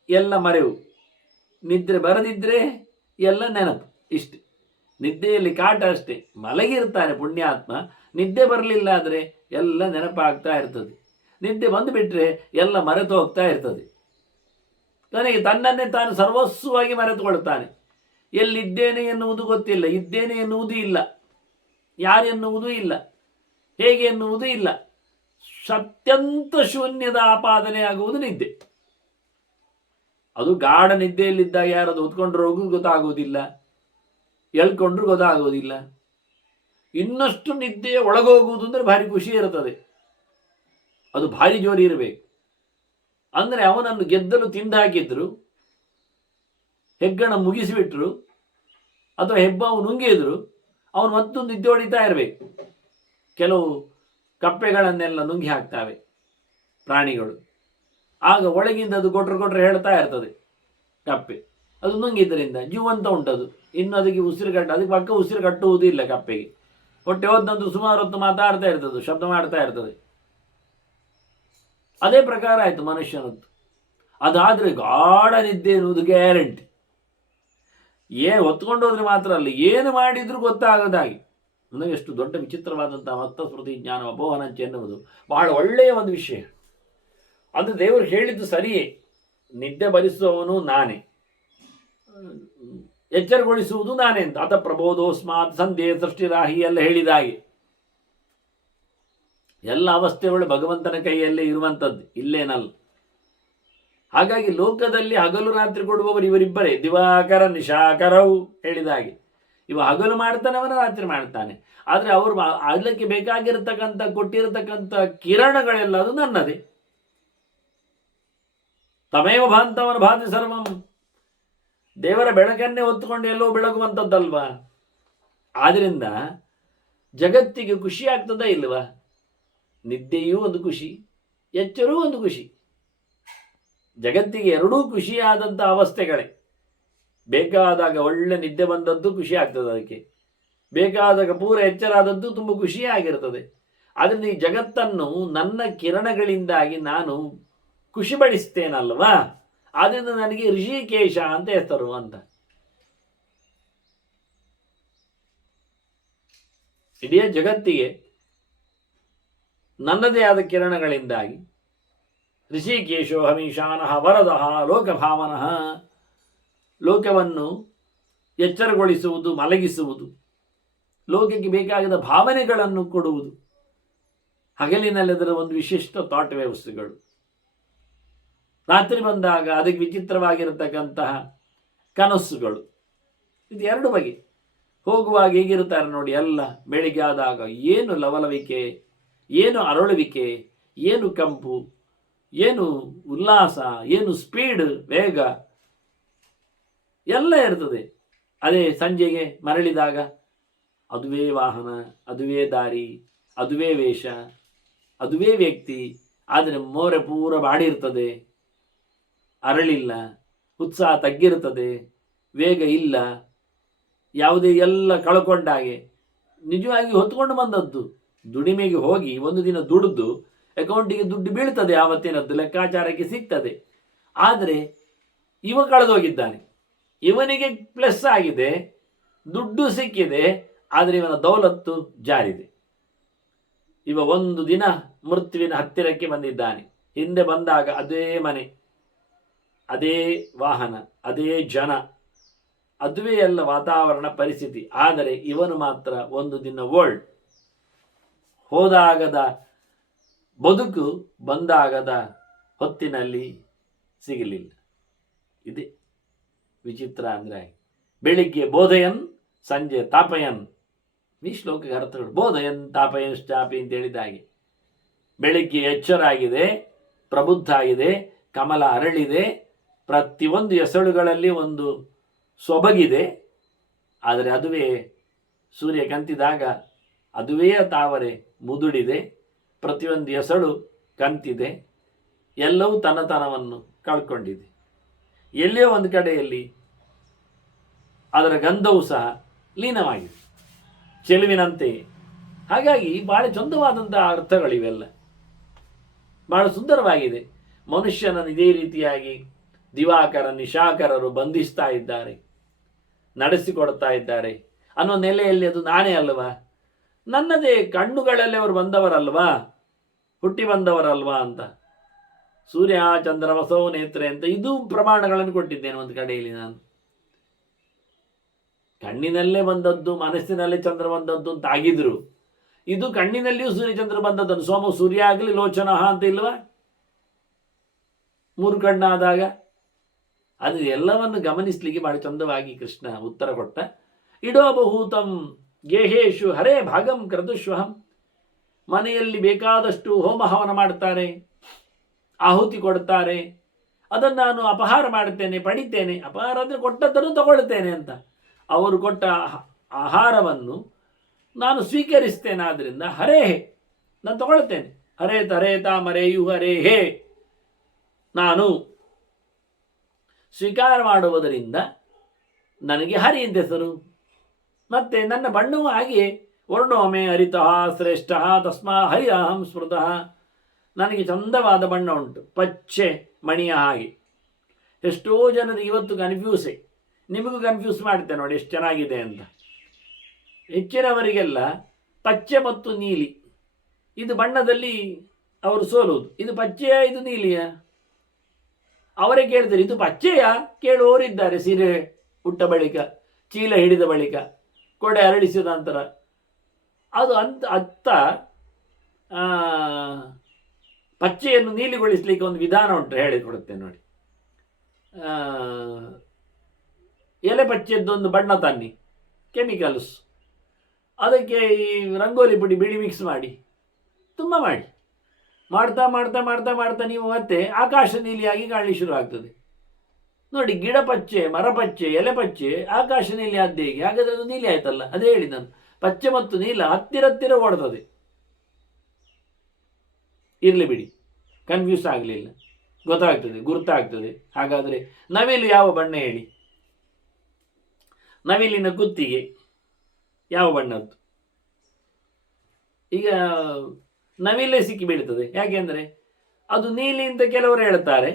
ಎಲ್ಲ ಮರೆವು, ನಿದ್ರೆ ಬರದಿದ್ದರೆ ಎಲ್ಲ ನೆನಪು. ಇಷ್ಟೆ. ನಿದ್ದೆಯಲ್ಲಿ ಕಾಟ ಅಷ್ಟೇ. ಮಲಗಿರ್ತಾನೆ ಪುಣ್ಯಾತ್ಮ, ನಿದ್ದೆ ಬರಲಿಲ್ಲ ಆದರೆ ಎಲ್ಲ ನೆನಪಾಗ್ತಾ ಇರ್ತದೆ. ನಿದ್ದೆ ಬಂದುಬಿಟ್ರೆ ಎಲ್ಲ ಮರೆತು ಹೋಗ್ತಾ ಇರ್ತದೆ. ಕೊನೆಗೆ ತನ್ನನ್ನೇ ತಾನು ಸರ್ವಸ್ವವಾಗಿ ಮರೆತುಕೊಳ್ತಾನೆ. ಎಲ್ಲಿದ್ದೇನೆ ಎನ್ನುವುದು ಗೊತ್ತಿಲ್ಲ, ಇದ್ದೇನೆ ಎನ್ನುವುದೂ ಇಲ್ಲ, ಯಾರೆನ್ನುವುದೂ ಇಲ್ಲ, ಹೇಗೆ ಎನ್ನುವುದೂ ಇಲ್ಲ. ಅತ್ಯಂತ ಶೂನ್ಯದ ಆಪಾದನೆ ಆಗುವುದು ನಿದ್ದೆ. ಅದು ಗಾಢ ನಿದ್ದೆಯಲ್ಲಿದ್ದಾಗ ಯಾರದು ಹೊತ್ಕೊಂಡ್ರು ಹೋಗು ಗೊತ್ತಾಗುವುದಿಲ್ಲ, ಎಳ್ಕೊಂಡ್ರು ಗೊತ್ತಾಗುವುದಿಲ್ಲ. ಇನ್ನಷ್ಟು ನಿದ್ದೆಯ ಒಳಗೋಗುವುದು ಅಂದರೆ ಭಾರಿ ಖುಷಿ ಇರುತ್ತದೆ, ಅದು ಭಾರಿ ಜೋರಿ ಇರಬೇಕು. ಅಂದರೆ ಅವನನ್ನು ಗೆದ್ದಲು ತಿಂದಾಕಿದ್ರು, ಹೆಗ್ಗಣ ಮುಗಿಸಿಬಿಟ್ರು, ಅಥವಾ ಹೆಬ್ಬಾವು ನುಂಗಿದ್ರು, ಅವನು ಮತ್ತೊಂದು ನಿದ್ದೆ ಹೊಡಿತಾ ಇರಬೇಕು. ಕೆಲವು ಕಪ್ಪೆಗಳನ್ನೆಲ್ಲ ನುಂಗಿ ಹಾಕ್ತಾವೆ ಪ್ರಾಣಿಗಳು, ಆಗ ಒಳಗಿಂದ ಅದು ಕೊಟ್ರೆ ಹೇಳ್ತಾ ಇರ್ತದೆ ಕಪ್ಪೆ. ಅದು ನುಂಗಿದ್ರಿಂದ ಜೀವಂತ ಉಂಟದು, ಇನ್ನು ಅದಕ್ಕೆ ಅದಕ್ಕೆ ಪಕ್ಕ ಉಸಿರು ಕಟ್ಟುವುದಿಲ್ಲ ಕಪ್ಪೆಗೆ. ಹೊಟ್ಟೆ ಹೋದಂತೂ ಸುಮಾರು ಹೊತ್ತು ಮಾತಾಡ್ತಾ ಇರ್ತದೆ, ಶಬ್ದ ಮಾಡ್ತಾ ಇರ್ತದೆ. ಅದೇ ಪ್ರಕಾರ ಆಯಿತು ಮನುಷ್ಯನದ್ದು. ಅದಾದರೆ ಗಾಢ ನಿದ್ದೆ ಎನ್ನುವುದು ಗ್ಯಾರಂಟಿ. ಹೊತ್ಕೊಂಡು ಹೋದ್ರೆ ಮಾತ್ರ ಅಲ್ಲ, ಏನು ಮಾಡಿದ್ರೂ ಗೊತ್ತಾಗದಾಗಿ. ನನಗೆ ಎಷ್ಟು ದೊಡ್ಡ ವಿಚಿತ್ರವಾದಂತಹ ಮತ್ತಸ್ಮೃತಿ ಜ್ಞಾನ ಅಪೋಹನಂಚ ಎನ್ನುವುದು ಬಹಳ ಒಳ್ಳೆಯ ಒಂದು ವಿಷಯ. ಅದು ದೇವರು ಹೇಳಿದ್ದು ಸರಿಯೇ, ನಿದ್ದೆ ಬರಿಸುವವನು ನಾನೇ, ಎಚ್ಚರಗೊಳಿಸುವುದು ನಾನೇ ಅಂತ. ಅತ ಪ್ರಬೋಧೋಸ್ಮಾತ್ ಸಂಧ್ಯೆ ಸೃಷ್ಟಿರಾಹಿ ಎಲ್ಲ ಹೇಳಿದ ಹಾಗೆ ಎಲ್ಲ ಅವಸ್ಥೆಗಳು ಭಗವಂತನ ಕೈಯಲ್ಲೇ ಇರುವಂಥದ್ದು, ಇಲ್ಲೇನಲ್ಲ. ಹಾಗಾಗಿ ಲೋಕದಲ್ಲಿ ಹಗಲು ರಾತ್ರಿ ಕೊಡುವವರು ಇವರಿಬ್ಬರೇ, ದಿವಾಕರ ನಿಶಾಕರವು ಹೇಳಿದ ಹಾಗೆ. ಇವ ಹಗಲು ಮಾಡ್ತಾನೆ, ಅವನ ರಾತ್ರಿ ಮಾಡ್ತಾನೆ. ಆದರೆ ಅವರು ಅದಕ್ಕೆ ಬೇಕಾಗಿರತಕ್ಕಂಥ ಕೊಟ್ಟಿರತಕ್ಕಂಥ ಕಿರಣಗಳೆಲ್ಲ ಅದು ನನ್ನದೇ. ತಮೇವ ಭಾಂತವನ ಭಾತಿ ಸರ್ವಂ. ದೇವರ ಬೆಳಕನ್ನೇ ಹೊತ್ತುಕೊಂಡು ಎಲ್ಲೋ ಬೆಳಗುವಂಥದ್ದಲ್ವಾ. ಆದ್ರಿಂದ ಜಗತ್ತಿಗೆ ಖುಷಿ ಆಗ್ತದ ಇಲ್ವಾ? ನಿದ್ದೆಯೂ ಒಂದು ಖುಷಿ, ಎಚ್ಚರೂ ಒಂದು ಖುಷಿ. ಜಗತ್ತಿಗೆ ಎರಡೂ ಖುಷಿಯಾದಂಥ ಅವಸ್ಥೆಗಳೇ. ಬೇಕಾದಾಗ ಒಳ್ಳೆ ನಿದ್ದೆ ಬಂದದ್ದು ಖುಷಿ ಆಗ್ತದೆ, ಅದಕ್ಕೆ ಬೇಕಾದಾಗ ಪೂರ ಎಚ್ಚರ ಆದದ್ದು ತುಂಬ ಖುಷಿಯಾಗಿರ್ತದೆ. ಆದ್ದರಿಂದ ಈ ಜಗತ್ತನ್ನು ನನ್ನ ಕಿರಣಗಳಿಂದಾಗಿ ನಾನು ಖುಷಿಪಡಿಸ್ತೇನಲ್ವಾ, ಆದ್ದರಿಂದ ನನಗೆ ಋಷಿಕೇಶ ಅಂತ ಹೆಸರು ಅಂತ. ಇಡೀ ಜಗತ್ತಿಗೆ ನನ್ನದೇ ಆದ ಕಿರಣಗಳಿಂದಾಗಿ ಋಷಿಕೇಶೋ ಹಮೀಶಾನಃ ವರದಃ ಲೋಕಭಾವನಃ, ಲೋಕವನ್ನು ಎಚ್ಚರಗೊಳಿಸುವುದು, ಮಲಗಿಸುವುದು, ಲೋಕಕ್ಕೆ ಬೇಕಾದ ಭಾವನೆಗಳನ್ನು ಕೊಡುವುದು. ಹಗಲಿನಲ್ಲಿ ಅದರ ಒಂದು ವಿಶಿಷ್ಟ ಥಾಟ್ ವ್ಯವಸ್ಥೆಗಳು, ರಾತ್ರಿ ಬಂದಾಗ ಅದಕ್ಕೆ ವಿಚಿತ್ರವಾಗಿರತಕ್ಕಂತಹ ಕನಸುಗಳು. ಇದು ಎರಡು ಬಗೆ. ಹೋಗುವಾಗ ಹೇಗಿರ್ತಾರೆ ನೋಡಿ, ಎಲ್ಲ ಬೆಳಿಗ್ಗೆ ಆದಾಗ ಏನು ಲವಲವಿಕೆ, ಏನು ಅರಳುವಿಕೆ, ಏನು ಕಂಪು, ಏನು ಉಲ್ಲಾಸ, ಏನು ಸ್ಪೀಡ್, ವೇಗ ಎಲ್ಲ ಇರ್ತದೆ. ಅದೇ ಸಂಜೆಗೆ ಮರಳಿದಾಗ ಅದುವೇ ವಾಹನ, ಅದುವೇ ದಾರಿ, ಅದುವೇ ವೇಷ, ಅದುವೇ ವ್ಯಕ್ತಿ. ಆದರೆ ಮೋರೆ ಪೂರ ಬಾಡಿರ್ತದೆ, ಅರಳಿಲ್ಲ, ಉತ್ಸಾಹ ತಗ್ಗಿರ್ತದೆ, ವೇಗ ಇಲ್ಲ, ಯಾವುದೇ ಎಲ್ಲ ಕಳ್ಕೊಂಡಾಗೆ. ನಿಜವಾಗಿ ಹೊತ್ಕೊಂಡು ಬಂದದ್ದು ದುಡಿಮೆಗೆ ಹೋಗಿ ಒಂದು ದಿನ ದುಡಿದು ಅಕೌಂಟಿಗೆ ದುಡ್ಡು ಬೀಳ್ತದೆ, ಆವತ್ತಿನದ್ದು ಲೆಕ್ಕಾಚಾರಕ್ಕೆ ಸಿಗ್ತದೆ. ಆದರೆ ಇವ ಕಳೆದೋಗಿದ್ದಾನೆ, ಇವನಿಗೆ ಪ್ಲಸ್ ಆಗಿದೆ, ದುಡ್ಡು ಸಿಕ್ಕಿದೆ, ಆದರೆ ಇವನ ದೌಲತ್ತು ಜಾರಿದೆ. ಇವ ಒಂದು ದಿನ ಮೃತ್ಯುವಿನ ಹತ್ತಿರಕ್ಕೆ ಬಂದಿದ್ದಾನೆ. ಹಿಂದೆ ಬಂದಾಗ ಅದೇ ಮನೆ, ಅದೇ ವಾಹನ, ಅದೇ ಜನ, ಅದುವೇ ಎಲ್ಲ ವಾತಾವರಣ ಪರಿಸ್ಥಿತಿ. ಆದರೆ ಇವನು ಮಾತ್ರ ಒಂದು ದಿನ ಓಲ್ಡ್, ಹೋದಾಗದ ಬದುಕು ಬಂದಾಗದ ಹೊತ್ತಿನಲ್ಲಿ ಸಿಗಲಿಲ್ಲ. ಇದೆ ವಿಚಿತ್ರ. ಅಂದರೆ ಬೆಳಿಗ್ಗೆ ಬೋಧಯನ್, ಸಂಜೆ ತಾಪಯನ್. ಈ ಶ್ಲೋಕಕ್ಕೆ ಅರ್ಥಗಳು ಬೋಧಯನ್ ತಾಪಯನ್ ಸ್ಟಾಪಿ ಅಂತ ಹೇಳಿದ ಹಾಗೆ. ಬೆಳಿಗ್ಗೆ ಎಚ್ಚರ ಆಗಿದೆ, ಪ್ರಬುದ್ಧ ಆಗಿದೆ, ಕಮಲ ಅರಳಿದೆ, ಪ್ರತಿಯೊಂದು ಎಸಳುಗಳಲ್ಲಿ ಒಂದು ಸೊಬಗಿದೆ. ಆದರೆ ಅದುವೇ ಸೂರ್ಯ ಕಂತಿದಾಗ ಅದುವೇ ತಾವರೆ ಮುದುಡಿದೆ, ಪ್ರತಿಯೊಂದು ಎಸಳು ಕಂತಿದೆ, ಎಲ್ಲವೂ ತನ್ನತನವನ್ನು ಕಳ್ಕೊಂಡಿದೆ. ಎಲ್ಲಿಯೋ ಒಂದು ಕಡೆಯಲ್ಲಿ ಅದರ ಗಂಧವೂ ಸಹ ಲೀನವಾಗಿದೆ, ಚೆಲುವಿನಂತೆ. ಹಾಗಾಗಿ ಬಹಳ ಚಂದವಾದಂತಹ ಅರ್ಥಗಳಿವೆಲ್ಲ, ಬಹಳ ಸುಂದರವಾಗಿದೆ. ಮನುಷ್ಯನನ್ನು ಇದೇ ರೀತಿಯಾಗಿ ದಿವಾಕರ ನಿಶಾಕರರು ಬಂಧಿಸ್ತಾ ಇದ್ದಾರೆ, ನಡೆಸಿಕೊಡ್ತಾ ಇದ್ದಾರೆ ಅನ್ನೋ ನೆಲೆಯಲ್ಲಿ ಅದು ನಾನೇ ಅಲ್ವಾ, ನನ್ನದೇ ಕಣ್ಣುಗಳಲ್ಲಿ ಅವರು ಬಂದವರಲ್ವಾ, ಹುಟ್ಟಿ ಬಂದವರಲ್ವಾ ಅಂತ. ಸೂರ್ಯ ಚಂದ್ರ ವಸವ ನೇತ್ರೆ ಅಂತ ಇದು ಪ್ರಮಾಣಗಳನ್ನು ಕೊಟ್ಟಿದ್ದೇನೆ ಒಂದು ಕಡೆಯಲ್ಲಿ. ನಾನು ಕಣ್ಣಿನಲ್ಲೇ ಬಂದದ್ದು, ಮನಸ್ಸಿನಲ್ಲೇ ಚಂದ್ರ ಬಂದದ್ದು ಅಂತ ಆಗಿದ್ರು, ಇದು ಕಣ್ಣಿನಲ್ಲಿಯೂ ಸೂರ್ಯಚಂದ್ರ ಬಂದದ್ದನ್ನು. ಸೋಮ ಸೂರ್ಯ ಆಗಲಿ ಲೋಚನ ಅಂತ ಇಲ್ವಾ, ಮೂರು ಕಣ್ಣಾದಾಗ ಅದು ಎಲ್ಲವನ್ನು ಗಮನಿಸಲಿಕ್ಕೆ ಬಹಳ ಚಂದವಾಗಿ ಕೃಷ್ಣ ಉತ್ತರ ಕೊಟ್ಟ. ಇಡೋಬಹುತಂ ಗೇಹೇಶು ಹರೇ ಭಾಗಂ ಕ್ರತುಶ್ವಹಂ. ಮನೆಯಲ್ಲಿ ಬೇಕಾದಷ್ಟು ಹೋಮ ಹವನ ಮಾಡ್ತಾರೆ, ಆಹುತಿ ಕೊಡ್ತಾರೆ, ಅದನ್ನು ನಾನು ಅಪಹಾರ ಮಾಡುತ್ತೇನೆ, ಪಡಿತೇನೆ. ಅಪಹಾರ ಅಂದರೆ ಕೊಟ್ಟದ್ದನ್ನು ತಗೊಳ್ತೇನೆ ಅಂತ. ಅವರು ಕೊಟ್ಟ ಆಹಾರವನ್ನು ನಾನು ಸ್ವೀಕರಿಸ್ತೇನೆ. ಆದ್ದರಿಂದ ಹರೇ ನಾನು ತಗೊಳ್ತೇನೆ. ಹರೇ ತರೇ ತಾಮರೇಯು ಹರೇ ಹೇ, ನಾನು ಸ್ವೀಕಾರ ಮಾಡುವುದರಿಂದ ನನಗೆ ಹರಿ ಅಂತ ಹೆಸರು. ಮತ್ತೆ ನನ್ನ ಬಣ್ಣವೂ ಹಾಗೆಯೇ ವರ್ಣೋಮೆ ಹರಿತಃ ಶ್ರೇಷ್ಠ ತಸ್ಮಾ ಹರಿ ಅಹಂ ಸ್ಮೃತಃ. ನನಗೆ ಚಂದವಾದ ಬಣ್ಣ ಉಂಟು, ಪಚ್ಚೆ ಮಣಿಯ ಹಾಗೆ. ಎಷ್ಟೋ ಜನರು ಇವತ್ತು ಕನ್ಫ್ಯೂಸೇ, ನಿಮಗೂ ಕನ್ಫ್ಯೂಸ್ ಮಾಡ್ತೇನೆ ನೋಡಿ ಎಷ್ಟು ಚೆನ್ನಾಗಿದೆ ಅಂತ. ಹೆಚ್ಚಿನವರಿಗೆಲ್ಲ ಪಚ್ಚೆ ಮತ್ತು ನೀಲಿ ಇದು ಬಣ್ಣದಲ್ಲಿ ಅವರು ಸೋಲುವುದು. ಇದು ಪಚ್ಚೆಯ ಇದು ನೀಲಿಯ ಅವರೇ ಕೇಳ್ತಾರೆ, ಇದು ಪಚ್ಚೆಯ ಕೇಳುವವರಿದ್ದಾರೆ. ಸೀರೆ ಉಟ್ಟ ಬಳಿಕ, ಚೀಲ ಹಿಡಿದ ಬಳಿಕ, ಕೊಡೆ ಅರಳಿಸಿದ ನಂತರ. ಅದು ಅತ್ತ ಪಚ್ಚೆಯನ್ನು ನೀಲಿಗೊಳಿಸಲಿಕ್ಕೆ ಒಂದು ವಿಧಾನ ಉಂಟು, ಹೇಳಿಕೊಡುತ್ತೇನೆ ನೋಡಿ. ಎಲೆ ಪಚ್ಚೆದ್ದೊಂದು ಬಣ್ಣ ತನ್ನಿ, ಕೆಮಿಕಲ್ಸ್, ಅದಕ್ಕೆ ಈ ರಂಗೋಲಿ ಪುಡಿ ಬಿಳಿ ಮಿಕ್ಸ್ ಮಾಡಿ, ತುಂಬ ಮಾಡಿ, ಮಾಡ್ತಾ ಮಾಡ್ತಾ ಮಾಡ್ತಾ ಮಾಡ್ತಾ ನೀವು ಮತ್ತೆ ಆಕಾಶ ನೀಲಿಯಾಗಿ ಕಾಣಲಿ ಶುರು ಆಗ್ತದೆ ನೋಡಿ. ಗಿಡ ಪಚ್ಚೆ, ಮರ ಪಚ್ಚೆ, ಎಲೆ ಪಚ್ಚೆ, ಆಕಾಶ ನೀಲಿ ಆದ್ದೇ ಹೇಗೆ? ಹಾಗಾದ್ರೆ ಅದು ನೀಲಿ ಆಯ್ತಲ್ಲ. ಅದೇ ಹೇಳಿ ನಾನು, ಪಚ್ಚೆ ಮತ್ತು ನೀಲ ಹತ್ತಿರ ಓಡ್ತದೆ. ಇರಲಿ ಬಿಡಿ, ಕನ್ಫ್ಯೂಸ್ ಆಗಲಿಲ್ಲ, ಗೊತ್ತಾಗ್ತದೆ, ಗುರ್ತಾಗ್ತದೆ. ಹಾಗಾದರೆ ನವಿಲು ಯಾವ ಬಣ್ಣ ಹೇಳಿ? ನವಿಲಿನ ಕುತ್ತಿಗೆ ಯಾವ ಬಣ್ಣದ್ದು? ಈಗ ನವಿಲೇ ಸಿಕ್ಕಿ ಬೀಳ್ತದೆ. ಯಾಕೆಂದರೆ ಅದು ನೀಲಿ ಅಂತ ಕೆಲವರು ಹೇಳ್ತಾರೆ,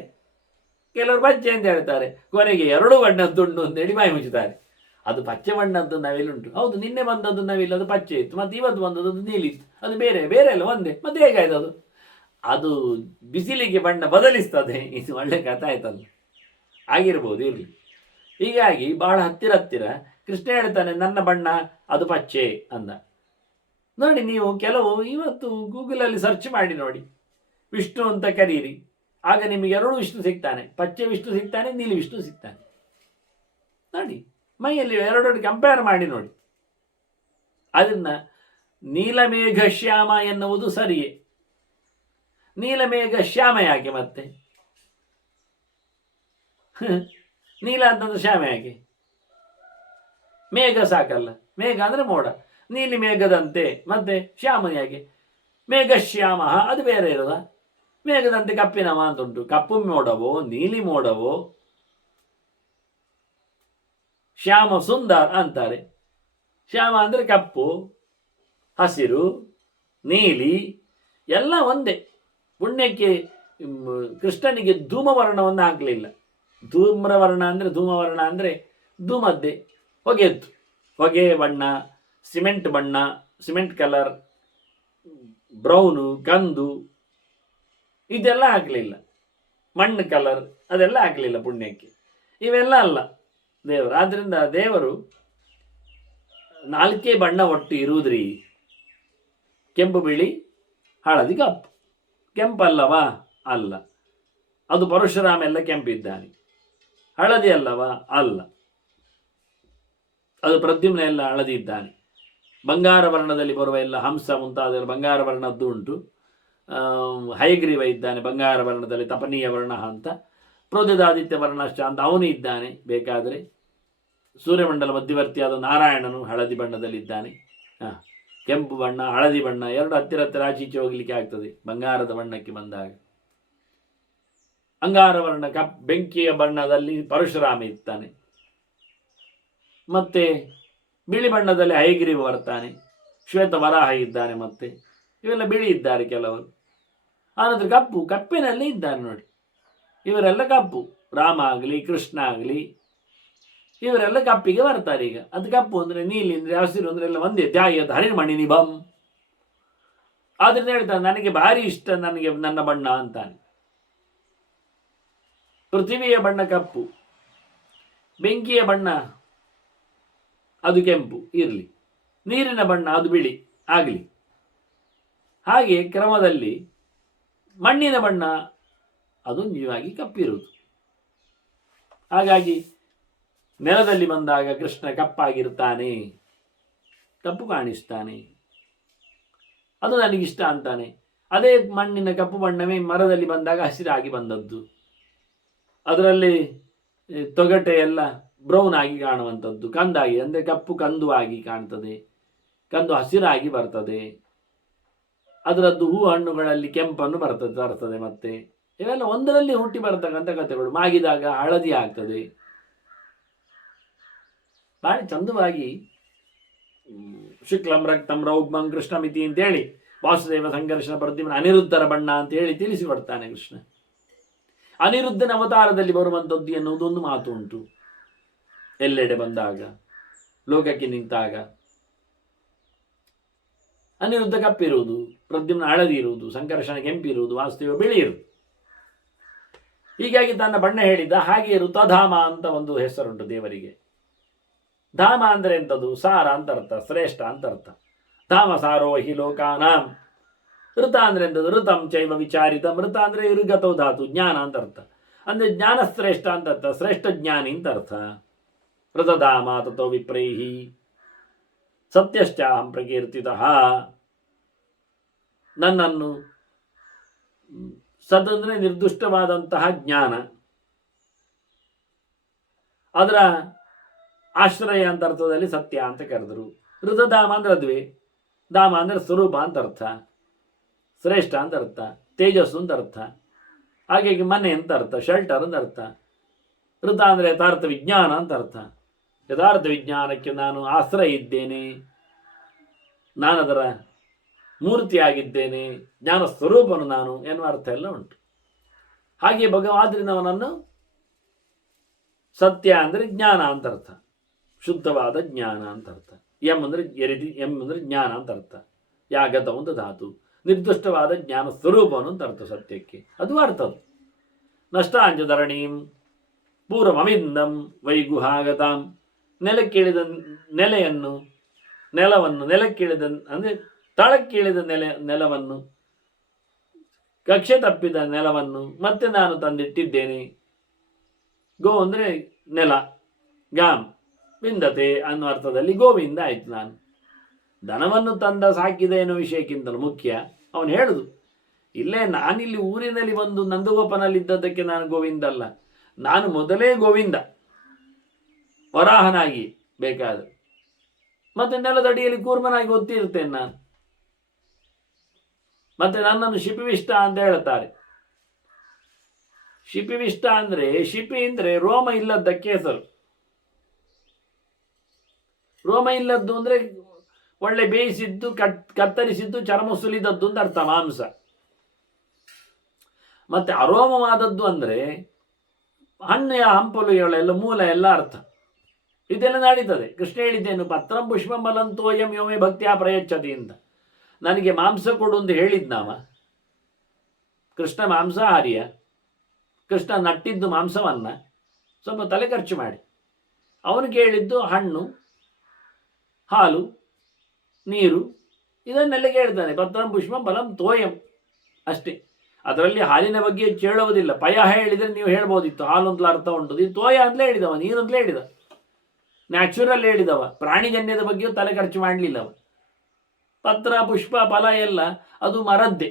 ಕೆಲವರು ಪಚ್ಚೆ ಅಂತ ಹೇಳ್ತಾರೆ. ಕೊನೆಗೆ ಎರಡು ಬಣ್ಣದ್ದುಂಟು ಅಂತೇಳಿ ಬಾಯಿ ಮುಚ್ಚುತ್ತಾರೆ. ಅದು ಪಚ್ಚೆ ಬಣ್ಣದ್ದು ನವಿಲುಂಟು. ಹೌದು, ನಿನ್ನೆ ಬಂದದ್ದು ನವಿಲು ಅದು ಪಚ್ಚೆ ಇತ್ತು, ಮತ್ತು ಇವತ್ತು ಬಂದದ್ದು ಅದು ನೀಲಿ ಇತ್ತು. ಅದು ಬೇರೆ ಬೇರೆ ಅಲ್ಲ, ಒಂದೇ. ಮತ್ತೆ ಹೇಗಾಯ್ತು ಅದು? ಅದು ಬಿಸಿಲಿಗೆ ಬಣ್ಣ ಬದಲಿಸ್ತದೆ. ಇದು ಒಳ್ಳೆ ಕಥೆ ಆಯ್ತಲ್ಲ. ಆಗಿರ್ಬೋದು, ಇರಲಿ. ಹೀಗಾಗಿ ಬಹಳ ಹತ್ತಿರ ಕೃಷ್ಣ ಹೇಳ್ತಾನೆ, ನನ್ನ ಬಣ್ಣ ಅದು ಪಚ್ಚೆ ಅಂದ. ನೋಡಿ, ನೀವು ಕೆಲವು ಇವತ್ತು ಗೂಗಲಲ್ಲಿ ಸರ್ಚ್ ಮಾಡಿ ನೋಡಿ, ವಿಷ್ಣು ಅಂತ ಕರೀರಿ, ಆಗ ನಿಮಗೆ ಎರಡು ವಿಷ್ಣು ಸಿಗ್ತಾನೆ. ಪಚ್ಚೆ ವಿಷ್ಣು ಸಿಗ್ತಾನೆ, ನೀಲಿ ವಿಷ್ಣು ಸಿಗ್ತಾನೆ. ನೋಡಿ, ಮೈಯಲ್ಲಿ ಎರಡೆರಡು ಕಂಪೇರ್ ಮಾಡಿ ನೋಡಿ. ಅದನ್ನ ನೀಲಮೇಘ ಶ್ಯಾಮ ಎನ್ನುವುದು ಸರಿಯೇ. ನೀಲಮೇಘ ಶ್ಯಾಮ ಯಾಕೆ ಮತ್ತೆ? ನೀಲ ಅಂತಂದ್ರೆ ಶ್ಯಾಮ ಯಾಕೆ? ಮೇಘ ಸಾಕಲ್ಲ, ಮೇಘ ಅಂದ್ರೆ ಮೋಡ. ನೀಲಿ ಮೇಘದಂತೆ ಮತ್ತೆ ಶ್ಯಾಮ ಯಾಕೆ? ಮೇಘ ಶ್ಯಾಮ ಅದು ಬೇರೆ ಇರೋದ? ಮೇಘದಂತೆ ಕಪ್ಪಿನವ ಅಂತ ಉಂಟು. ಕಪ್ಪು ಮೋಡವೋ ನೀಲಿ ಮೋಡವೋ ಶ್ಯಾಮ ಸುಂದರ್ ಅಂತಾರೆ. ಶ್ಯಾಮ ಅಂದ್ರೆ ಕಪ್ಪು, ಹಸಿರು, ನೀಲಿ ಎಲ್ಲ ಒಂದೇ. ಪುಣ್ಯಕ್ಕೆ ಕೃಷ್ಣನಿಗೆ ಧೂಮವರ್ಣವನ್ನು ಹಾಕಲಿಲ್ಲ. ಧೂಮ್ರವರ್ಣ ಅಂದರೆ ಧೂಮವರ್ಣ ಅಂದರೆ ಧೂಮದ್ದೆ, ಹೊಗೆದ್ದು, ಹೊಗೆ ಬಣ್ಣ, ಸಿಮೆಂಟ್ ಬಣ್ಣ, ಸಿಮೆಂಟ್ ಕಲರ್, ಬ್ರೌನು, ಕಂದು ಇದೆಲ್ಲ ಹಾಕಲಿಲ್ಲ. ಮಣ್ಣು ಕಲರ್ ಅದೆಲ್ಲ ಹಾಕಲಿಲ್ಲ ಪುಣ್ಯಕ್ಕೆ. ಇವೆಲ್ಲ ಅಲ್ಲ ದೇವರು. ಆದ್ದರಿಂದ ದೇವರು 4 ಬಣ್ಣ ಒಟ್ಟು ಇರುವುದ್ರಿ. ಕೆಂಪು, ಬಿಳಿ, ಹಳದಿ, ಕಪ್ಪು. ಕೆಂಪಲ್ಲವಾ? ಅಲ್ಲ. ಅದು ಪರಶುರಾಮ ಎಲ್ಲ ಕೆಂಪಿದ್ದಾನೆ. ಹಳದಿ ಅಲ್ಲವಾ? ಅಲ್ಲ. ಅದು ಪ್ರದ್ಯುಮ್ನ ಎಲ್ಲ ಹಳದಿ ಇದ್ದಾನೆ. ಬಂಗಾರ ವರ್ಣದಲ್ಲಿ ಬರುವ ಎಲ್ಲ ಹಂಸ ಮುಂತಾದ ಬಂಗಾರ ವರ್ಣದ್ದು ಉಂಟು. ಹಯಗ್ರೀವ ಇದ್ದಾನೆ ಬಂಗಾರ ವರ್ಣದಲ್ಲಿ, ತಪನೀಯ ವರ್ಣ ಅಂತ. ಪ್ರೋದಿತಾದಿತ್ಯ ವರ್ಣಶ್ಚ ಅಂತ ಅವನು ಇದ್ದಾನೆ. ಬೇಕಾದರೆ ಸೂರ್ಯಮಂಡಲ ಮಧ್ಯವರ್ತಿಯಾದ ನಾರಾಯಣನು ಹಳದಿ ಬಣ್ಣದಲ್ಲಿದ್ದಾನೆ. ಕೆಂಪು ಬಣ್ಣ, ಹಳದಿ ಬಣ್ಣ ಎರಡು ಹತ್ತಿರ ಆಚೀಚೆ ಹೋಗಲಿಕ್ಕೆ ಆಗ್ತದೆ ಬಂಗಾರದ ಬಣ್ಣಕ್ಕೆ ಬಂದಾಗ. ಅಂಗಾರ ವರ್ಣ ಬೆಂಕಿಯ ಬಣ್ಣದಲ್ಲಿ ಪರಶುರಾಮ ಇರ್ತಾನೆ. ಮತ್ತೆ ಬಿಳಿ ಬಣ್ಣದಲ್ಲಿ ಹಯಗ್ರೀವ ಬರ್ತಾನೆ. ಶ್ವೇತ ವರಾಹ ಇದ್ದಾನೆ. ಮತ್ತೆ ಇವೆಲ್ಲ ಬಿಳಿ ಇದ್ದಾರೆ ಕೆಲವರು. ಆನಂತರ ಕಪ್ಪಿನಲ್ಲಿ ಇದ್ದಾನೆ ನೋಡಿ. ಇವರೆಲ್ಲ ಕಪ್ಪು. ರಾಮ ಆಗಲಿ, ಕೃಷ್ಣ ಆಗಲಿ, ಇವರೆಲ್ಲ ಕಪ್ಪಿಗೆ ಬರ್ತಾರೆ. ಈಗ ಅದು ಕಪ್ಪು ಅಂದರೆ, ನೀಲಿ ಅಂದರೆ, ಹಸಿರು ಅಂದರೆ ಎಲ್ಲ ಒಂದೇ. ಧ್ಯಾಯದ ಹರಿಮಣಿ ನಿಭಂ. ಆದ್ರಿಂದ ಹೇಳ್ತಾನೆ, ನನಗೆ ಭಾರಿ ಇಷ್ಟ, ನನಗೆ ನನ್ನ ಬಣ್ಣ ಅಂತಾನೆ. ಪೃಥ್ವಿಯ ಬಣ್ಣ ಕಪ್ಪು, ಬೆಂಕಿಯ ಬಣ್ಣ ಅದು ಕೆಂಪು ಇರಲಿ, ನೀರಿನ ಬಣ್ಣ ಅದು ಬಿಳಿ ಆಗಲಿ. ಹಾಗೆ ಕ್ರಮದಲ್ಲಿ ಮಣ್ಣಿನ ಬಣ್ಣ ಅದು ನಿಜವಾಗಿ ಕಪ್ಪಿರುವುದು. ಹಾಗಾಗಿ ನೆಲದಲ್ಲಿ ಬಂದಾಗ ಕೃಷ್ಣ ಕಪ್ಪಾಗಿರ್ತಾನೆ, ಕಪ್ಪು ಕಾಣಿಸ್ತಾನೆ, ಅದು ನನಗಿಷ್ಟ ಅಂತಾನೆ. ಅದೇ ಮಣ್ಣಿನ ಕಪ್ಪು ಬಣ್ಣವೇ ಮರದಲ್ಲಿ ಬಂದಾಗ ಹಸಿರಾಗಿ ಬಂದದ್ದು, ಅದರಲ್ಲಿ ತೊಗಟೆ ಎಲ್ಲ ಬ್ರೌನ್ ಆಗಿ ಕಾಣುವಂಥದ್ದು, ಕಂದಾಗಿ ಅಂದರೆ ಕಪ್ಪು ಕಂದು ಆಗಿ ಕಾಣ್ತದೆ, ಕಂದು ಹಸಿರಾಗಿ ಬರ್ತದೆ. ಅದರದ್ದು ಹೂ ಹಣ್ಣುಗಳಲ್ಲಿ ಕೆಂಪನ್ನು ತರ್ತದೆ. ಮತ್ತೆ ಇವೆಲ್ಲ ಒಂದರಲ್ಲಿ ಹುಟ್ಟಿ ಬರ್ತಕ್ಕಂಥ ಕಥೆಗಳು. ಮಾಗಿದಾಗ ಹಳದಿ ಆಗ್ತದೆ. ಭಾಳ ಚಂದವಾಗಿ ಶುಕ್ಲಂ ರಕ್ತಂ ರೌಗ್ಮಂ ಕೃಷ್ಣಮಿತಿ ಅಂತೇಳಿ ವಾಸುದೇವ ಸಂಘರ್ಷಣ ಪ್ರದ್ಯುಮ್ನ ಅನಿರುದ್ಧರ ಬಣ್ಣ ಅಂತ ಹೇಳಿ ತಿಳಿಸಿಕೊಡ್ತಾನೆ ಕೃಷ್ಣ. ಅನಿರುದ್ಧನ ಅವತಾರದಲ್ಲಿ ಬರುವಂಥದ್ದು ಎನ್ನುವುದು ಒಂದು ಮಾತು ಉಂಟು. ಎಲ್ಲೆಡೆ ಬಂದಾಗ, ಲೋಕಕ್ಕೆ ನಿಂತಾಗ ಅನಿರುದ್ಧ ಕಪ್ಪಿರುವುದು, ಪ್ರದ್ಯುಮ್ನ ಹಳದಿ ಇರುವುದು, ಸಂಕರ್ಷಣ ಕೆಂಪಿರುವುದು, ವಾಸುದೇವ ಬಿಳಿ ಇರುವುದು. ಹೀಗಾಗಿ ತನ್ನ ಬಣ್ಣ ಹೇಳಿದ್ದ. ಹಾಗೆ ಋತಧಾಮ ಅಂತ ಒಂದು ಹೆಸರುಂಟು ದೇವರಿಗೆ. ಧಾಮ ಅಂದರೆ ಎಂಥದ್ದು? ಸಾರ ಅಂತ ಅರ್ಥ, ಶ್ರೇಷ್ಠ ಅಂತ ಅರ್ಥ. ಧಾಮ ಸಾರೋ ಹಿ ಲೋಕಾನಾಂ. ಋತ ಅಂದರೆ ಎಂಥದ್ದು? ಋತಂ ಚೈವ ವಿಚಾರಿತ. ಮೃತ ಅಂದರೆ ಇರುಗತೋ ಧಾತು, ಜ್ಞಾನ ಅಂತ ಅರ್ಥ. ಅಂದರೆ ಜ್ಞಾನ ಶ್ರೇಷ್ಠ ಅಂತ ಅರ್ಥ, ಶ್ರೇಷ್ಠ ಜ್ಞಾನಿ ಅಂತ ಅರ್ಥ. ಋತಧಾಮ ತಥೋ ವಿಪ್ರೈಹಿ ಸತ್ಯಶ್ಚಾಹಂ ಪ್ರಕೀರ್ತಿತಃ. ನನ್ನನ್ನು ಸದಂದ್ರೆ ನಿರ್ದುಷ್ಟವಾದಂತಹ ಜ್ಞಾನ, ಅದರ ಆಶ್ರಯ ಅಂತ ಅರ್ಥದಲ್ಲಿ ಸತ್ಯ ಅಂತ ಕರೆದರು. ಋತಧಾಮ ಅಂದ್ರೆ ಅದ್ವೇ, ಧಾಮ ಅಂದರೆ ಸ್ವರೂಪ ಅಂತ ಅರ್ಥ, ಶ್ರೇಷ್ಠ ಅಂತ ಅರ್ಥ, ತೇಜಸ್ಸು ಅಂತ ಅರ್ಥ, ಹಾಗಾಗಿ ಮನೆ ಅಂತ ಅರ್ಥ, ಶೆಲ್ಟರ್ ಅಂತ ಅರ್ಥ. ಋತ ಅಂದರೆ ಯಥಾರ್ಥ ವಿಜ್ಞಾನ ಅಂತ ಅರ್ಥ. ಯಥಾರ್ಥ ವಿಜ್ಞಾನಕ್ಕೆ ನಾನು ಆಶ್ರಯ ಇದ್ದೇನೆ, ನಾನದರ ಮೂರ್ತಿಯಾಗಿದ್ದೇನೆ, ಜ್ಞಾನ ಸ್ವರೂಪನು ನಾನು ಎನ್ನುವ ಅರ್ಥ ಎಲ್ಲ ಉಂಟು. ಹಾಗೆ ಭಗವಾದ್ರಿಂದ ಅವನನ್ನು ಸತ್ಯ ಅಂದರೆ ಜ್ಞಾನ ಅಂತ ಅರ್ಥ, ಶುದ್ಧವಾದ ಜ್ಞಾನ ಅಂತ ಅರ್ಥ. ಎಂ ಅಂದರೆ ಎರಿದಿ, ಎಂ ಅಂದರೆ ಜ್ಞಾನ ಅಂತ ಅರ್ಥ. ಯಾಗತ ಒಂದು ಧಾತು, ನಿರ್ದಿಷ್ಟವಾದ ಜ್ಞಾನ ಸ್ವರೂಪನು ಅಂತ ಅರ್ಥ ಸತ್ಯಕ್ಕೆ. ಅದು ಅರ್ಥ. ಅದು ನಷ್ಟಾಂಜಧರಣೀಂ ಪೂರ್ವಮಿಂದಂ ವೈಗುಹಾಗತಾಂ. ನೆಲಕ್ಕಿಳಿದ ನೆಲವನ್ನು ನೆಲಕ್ಕಿಳಿದ ಅಂದರೆ ತಳಕ್ಕಿಳಿದ ನೆಲವನ್ನು, ಕಕ್ಷೆ ತಪ್ಪಿದ ನೆಲವನ್ನು ಮತ್ತೆ ನಾನು ತಂದಿಟ್ಟಿದ್ದೇನೆ. ಗೋ ಅಂದರೆ ನೆಲ, ಗಾಮ್ ವಿಂದತೆ ಅನ್ನೋ ಅರ್ಥದಲ್ಲಿ ಗೋವಿಂದ ಆಯ್ತು. ನಾನು ದನವನ್ನು ತಂದ ಸಾಕಿದೆ ಅನ್ನೋ ವಿಷಯಕ್ಕಿಂತಲೂ ಮುಖ್ಯ ಅವನು ಹೇಳುದು, ಇಲ್ಲೇ ನಾನಿಲ್ಲಿ ಊರಿನಲ್ಲಿ ಬಂದು ನಂದಗೋಪನಲ್ಲಿದ್ದದ್ದಕ್ಕೆ ನಾನು ಗೋವಿಂದ ಅಲ್ಲ, ನಾನು ಮೊದಲೇ ಗೋವಿಂದ, ವರಾಹನಾಗಿ ಬೇಕಾದ್ರೆ, ಮತ್ತೆ ನೆಲದಡಿಯಲ್ಲಿ ಕೂರ್ಮನಾಗಿ ಒತ್ತಿರ್ತೇನೆ ನಾನು. ಮತ್ತೆ ನನ್ನನ್ನು ಶಿಪಿವಿಷ್ಟ ಅಂತ ಹೇಳ್ತಾರೆ. ಶಿಪಿವಿಷ್ಟ ಅಂದ್ರೆ, ಶಿಪಿ ಅಂದ್ರೆ ರೋಮ ಇಲ್ಲದ್ದಕ್ಕೆ ಹೆಸರು. ರೋಮ ಇಲ್ಲದ್ದು ಅಂದ್ರೆ ಒಳ್ಳೆ ಬೇಯಿಸಿದ್ದು, ಕತ್ತರಿಸಿದ್ದು, ಚರ್ಮ ಸುಲಿದದ್ದು ಅಂತ ಅರ್ಥ, ಮಾಂಸ. ಮತ್ತೆ ಅರೋಮವಾದದ್ದು ಅಂದ್ರೆ ಹಣ್ಣು, ಹಂಪಲುಗಳೆಲ್ಲ, ಮೂಲ ಎಲ್ಲ ಅರ್ಥ. ಇದೆಲ್ಲ ನಡೀತದೆ. ಕೃಷ್ಣ ಹೇಳಿದ್ದೇನು, ಪತ್ರಂ ಪುಷ್ಪಂ ಬಲಂತೋಯಂ ಯೋಮೆ ಭಕ್ತಿಯ ಪ್ರಯಚ್ಛತಿ ಅಂತ. ನನಗೆ ಮಾಂಸ ಕೊಡು ಅಂತ ಹೇಳಿದ್ನಾವ. ಕೃಷ್ಣ ಮಾಂಸಾಹಾರಿಯ. ಕೃಷ್ಣ ನಟ್ಟಿದ್ದು ಮಾಂಸವನ್ನ ಸ್ವಲ್ಪ ತಲೆ ಖರ್ಚು ಮಾಡಿ, ಅವನು ಕೇಳಿದ್ದು ಹಣ್ಣು, ಹಾಲು, ನೀರು, ಇದನ್ನೆಲ್ಲ ಕೇಳ್ತಾನೆ. ಪತ್ರಂ ಪುಷ್ಪಂ ಬಲಂ ತೋಯಂ ಅಷ್ಟೇ. ಅದರಲ್ಲಿ ಹಾಲಿನ ಬಗ್ಗೆ ಕೇಳುವುದಿಲ್ಲ. ಪಯ ಹೇಳಿದರೆ ನೀವು ಹೇಳ್ಬೋದಿತ್ತು, ಹಾಲು ಅಂತಲೇ ಅರ್ಥ ಉಂಟು. ಇದು ತೋಯ ಅಂತಲೇ ಹೇಳಿದವ, ನೀರು ಅಂತಲೇ ಹೇಳಿದ, ನ್ಯಾಚುರಲ್ ಹೇಳಿದವ. ಪ್ರಾಣಿಜನ್ಯದ ಬಗ್ಗೆಯೂ ತಲೆ ಖರ್ಚು ಮಾಡಲಿಲ್ಲವ. ಪತ್ರ ಪುಷ್ಪ ಫಲ ಎಲ್ಲ ಅದು ಮರದ್ದೆ.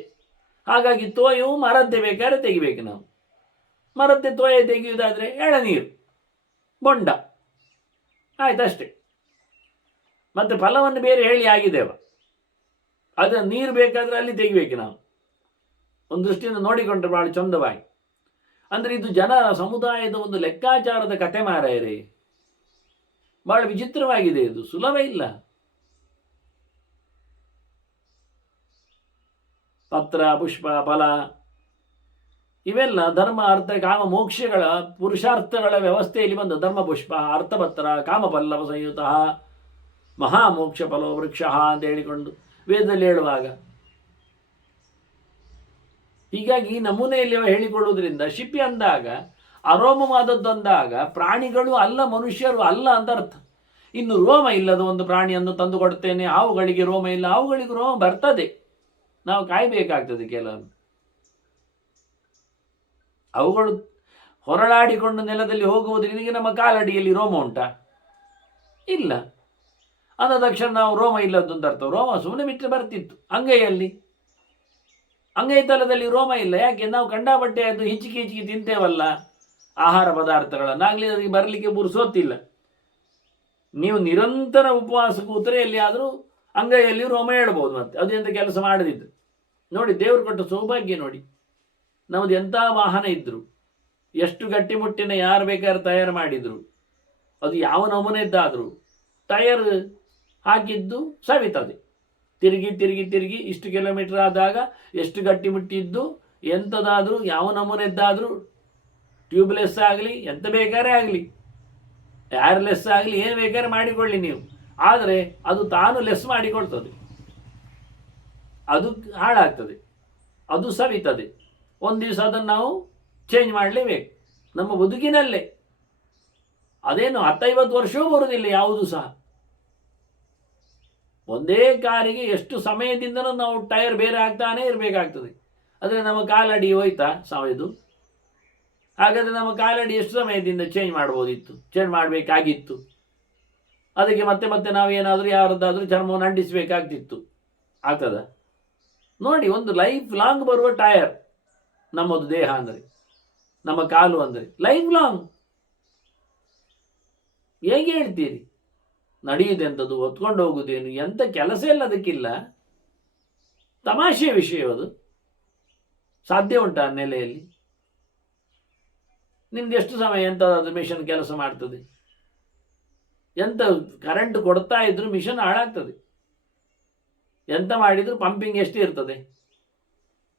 ಹಾಗಾಗಿ ತೋಯವು ಮರದ್ದೆ, ಬೇಕಾದ್ರೆ ತೆಗಿಬೇಕು ನಾವು. ಮರದ್ದೆ ತೋಯ ತೆಗೆಯುವುದಾದ್ರೆ ಎಳನೀರು, ಬೊಂಡ ಆಯ್ತಷ್ಟೇ. ಮತ್ತೆ ಫಲವನ್ನು ಬೇರೆ ಹೇಳಿ ಆಗಿದ್ದೇವ, ಅದು ನೀರು ಬೇಕಾದ್ರೆ ಅಲ್ಲಿ ತೆಗಿಬೇಕು ನಾವು. ಒಂದು ದೃಷ್ಟಿಯಿಂದ ನೋಡಿಕೊಂಡ್ರೆ ಬಹಳ ಚಂದವಾಗಿ. ಅಂದ್ರೆ ಇದು ಜನ ಸಮುದಾಯದ ಒಂದು ಲೆಕ್ಕಾಚಾರದ ಕತೆ ಮಾರಾಯರೇ. ಬಹಳ ವಿಚಿತ್ರವಾಗಿದೆ ಇದು, ಸುಲಭ ಇಲ್ಲ. ಪತ್ರ ಪುಷ್ಪ ಫಲ ಇವೆಲ್ಲ ಧರ್ಮ ಅರ್ಥ ಕಾಮ ಮೋಕ್ಷಗಳ ಪುರುಷಾರ್ಥಗಳ ವ್ಯವಸ್ಥೆಯಲ್ಲಿ ಬಂದ ಧರ್ಮ ಪುಷ್ಪ ಅರ್ಥಪತ್ರ ಕಾಮಪಲ್ಲವ ಸಂಯುತ ಮಹಾಮೋಕ್ಷ ಫಲೋ ವೃಕ್ಷ ಅಂತ ಹೇಳಿಕೊಂಡು ವೇದದಲ್ಲಿ ಹೇಳುವಾಗ, ಹೀಗಾಗಿ ಈ ನಮೂನೆಯಲ್ಲಿ ಹೇಳಿಕೊಳ್ಳುವುದರಿಂದ ಶಿಪಿ ಅಂದಾಗ, ಅರೋಮವಾದದ್ದು ಅಂದಾಗ ಪ್ರಾಣಿಗಳು ಅಲ್ಲ, ಮನುಷ್ಯರು ಅಲ್ಲ ಅಂತ ಅರ್ಥ. ಇನ್ನು ರೋಮ ಇಲ್ಲದ ಒಂದು ಪ್ರಾಣಿಯನ್ನು ತಂದು ಕೊಡ್ತೇನೆ, ಹಾವುಗಳಿಗೆ ರೋಮ ಇಲ್ಲ, ಹಾವುಗಳಿಗೂ ರೋಮ ಬರ್ತದೆ, ನಾವು ಕಾಯಬೇಕಾಗ್ತದೆ. ಕೆಲವೊಮ್ಮೆ ಅವುಗಳು ಹೊರಳಾಡಿಕೊಂಡು ನೆಲದಲ್ಲಿ ಹೋಗುವುದರಿಂದ ನಮ್ಮ ಕಾಲಡಿಯಲ್ಲಿ ರೋಮ ಉಂಟಾ? ಇಲ್ಲ. ಅಂದ ತಕ್ಷಣ ನಾವು ರೋಮ ಇಲ್ಲದ್ದು ಅಂತ ಅರ್ಥ. ರೋಮ ಸುಮ್ಮನೆ ಬಿಟ್ಟರೆ ಬರ್ತಿತ್ತು. ಅಂಗೈಯಲ್ಲಿ, ಅಂಗೈ ತಲದಲ್ಲಿ ರೋಮ ಇಲ್ಲ. ಯಾಕೆ? ನಾವು ಕಂಡಾಪಟ್ಟೆ ಅದು ಹಿಚಿಕಿ ತಿಂತೇವಲ್ಲ ಆಹಾರ ಪದಾರ್ಥಗಳನ್ನು. ಆಗಲಿ ಅದಕ್ಕೆ ಬರಲಿಕ್ಕೆ ಬುರ್ಸೋತಿಲ್ಲ. ನೀವು ನಿರಂತರ ಉಪವಾಸ ಕೂತರೆ ಎಲ್ಲಿಯಾದರೂ ಅಂಗೈಯಲ್ಲಿ ರೋಮ ಹೇಳ್ಬೋದು. ಮತ್ತೆ ಅದು ಎಂತ ಕೆಲಸ ಮಾಡದಿದ್ದು ನೋಡಿ. ದೇವರು ಕೊಟ್ಟ ಸೌಭಾಗ್ಯ ನೋಡಿ. ನಮ್ಮದು ಎಂಥ ವಾಹನ ಇದ್ದರು, ಎಷ್ಟು ಗಟ್ಟಿಮುಟ್ಟಿನ ಯಾರು ಬೇಕಾದ್ರೆ ತಯಾರು ಮಾಡಿದರು, ಅದು ಯಾವ ನಮೂನೆದ್ದಾದರೂ ಟಯರ್ ಹಾಕಿದ್ದು ಸವಿತದೆ. ತಿರುಗಿ ತಿರುಗಿ ತಿರುಗಿ ಇಷ್ಟು ಕಿಲೋಮೀಟರ್ ಆದಾಗ ಎಷ್ಟು ಗಟ್ಟಿಮುಟ್ಟಿದ್ದು ಎಂಥದಾದರೂ ಯಾವ ನಮೂನೆದ್ದಾದರೂ, ಟ್ಯೂಬ್ಲೆಸ್ ಆಗಲಿ ಎಂತ ಬೇಕಾದ್ರೆ ಆಗಲಿ, ಏರ್ಲೆಸ್ ಆಗಲಿ, ಏನು ಬೇಕಾದ್ರೆ ಮಾಡಿಕೊಳ್ಳಿ ನೀವು, ಆದರೆ ಅದು ತಾನು ಲೆಸ್ ಮಾಡಿಕೊಳ್ತದೆ. ಅದು ಹಾಳಾಗ್ತದೆ, ಅದು ಸವಿತದೆ. ಒಂದು ದಿವಸ ಅದನ್ನು ನಾವು ಚೇಂಜ್ ಮಾಡಲೇಬೇಕು ನಮ್ಮ ಬದುಕಿನಲ್ಲೇ. ಅದೇನು 10-50 ವರ್ಷವೂ ಬರುವುದಿಲ್ಲ ಯಾವುದು ಸಹ. ಒಂದೇ ಕಾರಿಗೆ ಎಷ್ಟು ಸಮಯದಿಂದಲೂ ನಾವು ಟೈರ್ ಬೇರೆ ಆಗ್ತಾನೆ ಇರಬೇಕಾಗ್ತದೆ. ಆದರೆ ನಮ್ಮ ಕಾಲಡಿ ಹೋಯ್ತಾ ಸಾವಯದು? ಹಾಗಾದರೆ ನಮ್ಮ ಕಾಲಡಿ ಎಷ್ಟು ಸಮಯದಿಂದ ಚೇಂಜ್ ಮಾಡ್ಬೋದಿತ್ತು, ಚೇಂಜ್ ಮಾಡಬೇಕಾಗಿತ್ತು. ಅದಕ್ಕೆ ಮತ್ತೆ ಮತ್ತೆ ನಾವೇನಾದರೂ ಯಾರದ್ದಾದರೂ ಚರ್ಮವನ್ನು ಅಂಟಿಸಬೇಕಾಗ್ತಿತ್ತು. ಆಗ್ತದ? ನೋಡಿ, ಒಂದು ಲೈಫ್ ಲಾಂಗ್ ಬರುವ ಟಯರ್ ನಮ್ಮದು ದೇಹ ಅಂದರೆ, ನಮ್ಮ ಕಾಲು ಅಂದರೆ ಲೈಫ್ ಲಾಂಗ್. ಹೇಗೆ ಹೇಳ್ತೀರಿ? ನಡೆಯುವುದೆಂಥದ್ದು, ಹೊತ್ಕೊಂಡು ಹೋಗುವುದೇನು, ಎಂಥ ಕೆಲಸ ಇಲ್ಲ ಅದಕ್ಕಿಲ್ಲ. ತಮಾಷೆಯ ವಿಷಯ ಅದು. ಸಾಧ್ಯ ಉಂಟಾ ಆ ನೆಲೆಯಲ್ಲಿ? ನಿಮ್ದು ಎಷ್ಟು ಸಮಯ ಎಂಥದ್ದು ಮಿಷನ್ ಕೆಲಸ ಮಾಡ್ತದೆ? ಎಂಥ ಕರೆಂಟ್ ಕೊಡ್ತಾ ಇದ್ರು ಮಿಷನ್ ಹಾಳಾಗ್ತದೆ. ಎಂತ ಮಾಡಿದ್ರು ಪಂಪಿಂಗ್ ಎಷ್ಟು ಇರ್ತದೆ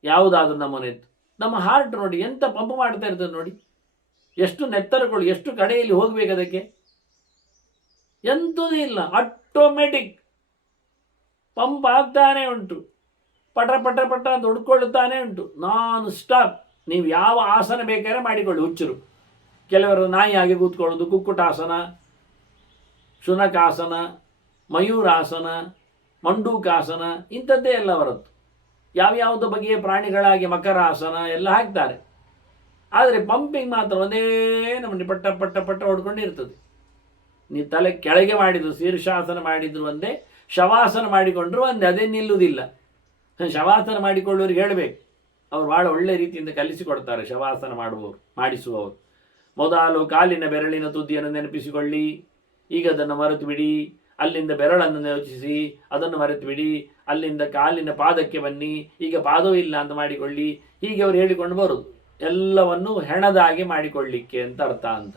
ಯಾವುದಾದ್ರೂ ನಮೂನೆದ್ದು. ನಮ್ಮ ಹಾರ್ಟ್ ನೋಡಿ ಎಂತ ಪಂಪ್ ಮಾಡ್ತಾ ಇರ್ತದೆ ನೋಡಿ. ಎಷ್ಟು ನೆತ್ತರಗಳು, ಎಷ್ಟು ಕಡೆಯಲ್ಲಿ ಹೋಗ್ಬೇಕು ಅದಕ್ಕೆ. ಎಂಥದೂ ಇಲ್ಲ, ಆಟೋಮೆಟಿಕ್ ಪಂಪ್ ಆಗ್ತಾನೆ ಉಂಟು. ಪಟ ಪಟ ಪಟ ಅಂತ ಹುಡ್ಕೊಳ್ಳುತ್ತಾನೆ ಉಂಟು, ನಾನ್ ಸ್ಟಾಪ್. ನೀವು ಯಾವ ಆಸನ ಬೇಕಾದ್ರೆ ಮಾಡಿಕೊಳ್ಳಿ. ಹುಚ್ಚರು ಕೆಲವರು ನಾಯಿ ಹಾಗೆ ಕೂತ್ಕೊಳ್ಳೋದು, ಕುಕ್ಕುಟಾಸನ, ಶುನಕಾಸನ, ಮಯೂರಾಸನ, ಮಂಡೂಕಾಸನ, ಇಂಥದ್ದೇ ಎಲ್ಲ ಹೊರತು ಯಾವ್ಯಾವುದೋ ಬಗೆಯ ಪ್ರಾಣಿಗಳಾಗಿ ಮಕರಾಸನ ಎಲ್ಲ ಹಾಕ್ತಾರೆ. ಆದರೆ ಪಂಪಿಂಗ್ ಮಾತ್ರ ಒಂದೇ ನಮ್ಮಲ್ಲಿ ಪಟ್ಟ ಪಟ್ಟ ಪಟ್ಟ ಹೊಡ್ಕೊಂಡಿರ್ತದೆ. ನೀವು ತಲೆ ಕೆಳಗೆ ಮಾಡಿದ್ರು, ಶೀರ್ಷಾಸನ ಮಾಡಿದ್ರು ಒಂದೇ, ಶವಾಸನ ಮಾಡಿಕೊಂಡ್ರು ಒಂದೇ, ಅದೇ ನಿಲ್ಲುವುದಿಲ್ಲ. ಶವಾಸನ ಮಾಡಿಕೊಳ್ಳೋರಿಗೆ ಹೇಳಬೇಕು, ಅವರು ಭಾಳ ಒಳ್ಳೆ ರೀತಿಯಿಂದ ಕಲಿಸಿಕೊಡ್ತಾರೆ ಶವಾಸನ ಮಾಡುವವರು, ಮಾಡಿಸುವವರು. ಮೊದಲು ಕಾಲಿನ ಬೆರಳಿನ ತುದಿಯನ್ನು ನೆನಪಿಸಿಕೊಳ್ಳಿ, ಈಗ ಅದನ್ನು ಮರೆತು ಬಿಡಿ. ಅಲ್ಲಿಂದ ಬೆರಳನ್ನು ಯೋಚಿಸಿ, ಅದನ್ನು ಮರೆತು ಬಿಡಿ. ಅಲ್ಲಿಂದ ಕಾಲಿನ ಪಾದಕ್ಕೆ ಬನ್ನಿ, ಈಗ ಪಾದವೂ ಇಲ್ಲ ಅಂತ ಮಾಡಿಕೊಳ್ಳಿ. ಹೀಗೆ ಅವರು ಹೇಳಿಕೊಂಡು ಬರುವುದು, ಎಲ್ಲವನ್ನು ಹೆಣದಾಗಿ ಮಾಡಿಕೊಳ್ಳಿಕ್ಕೆ ಅಂತ ಅರ್ಥ ಅಂತ.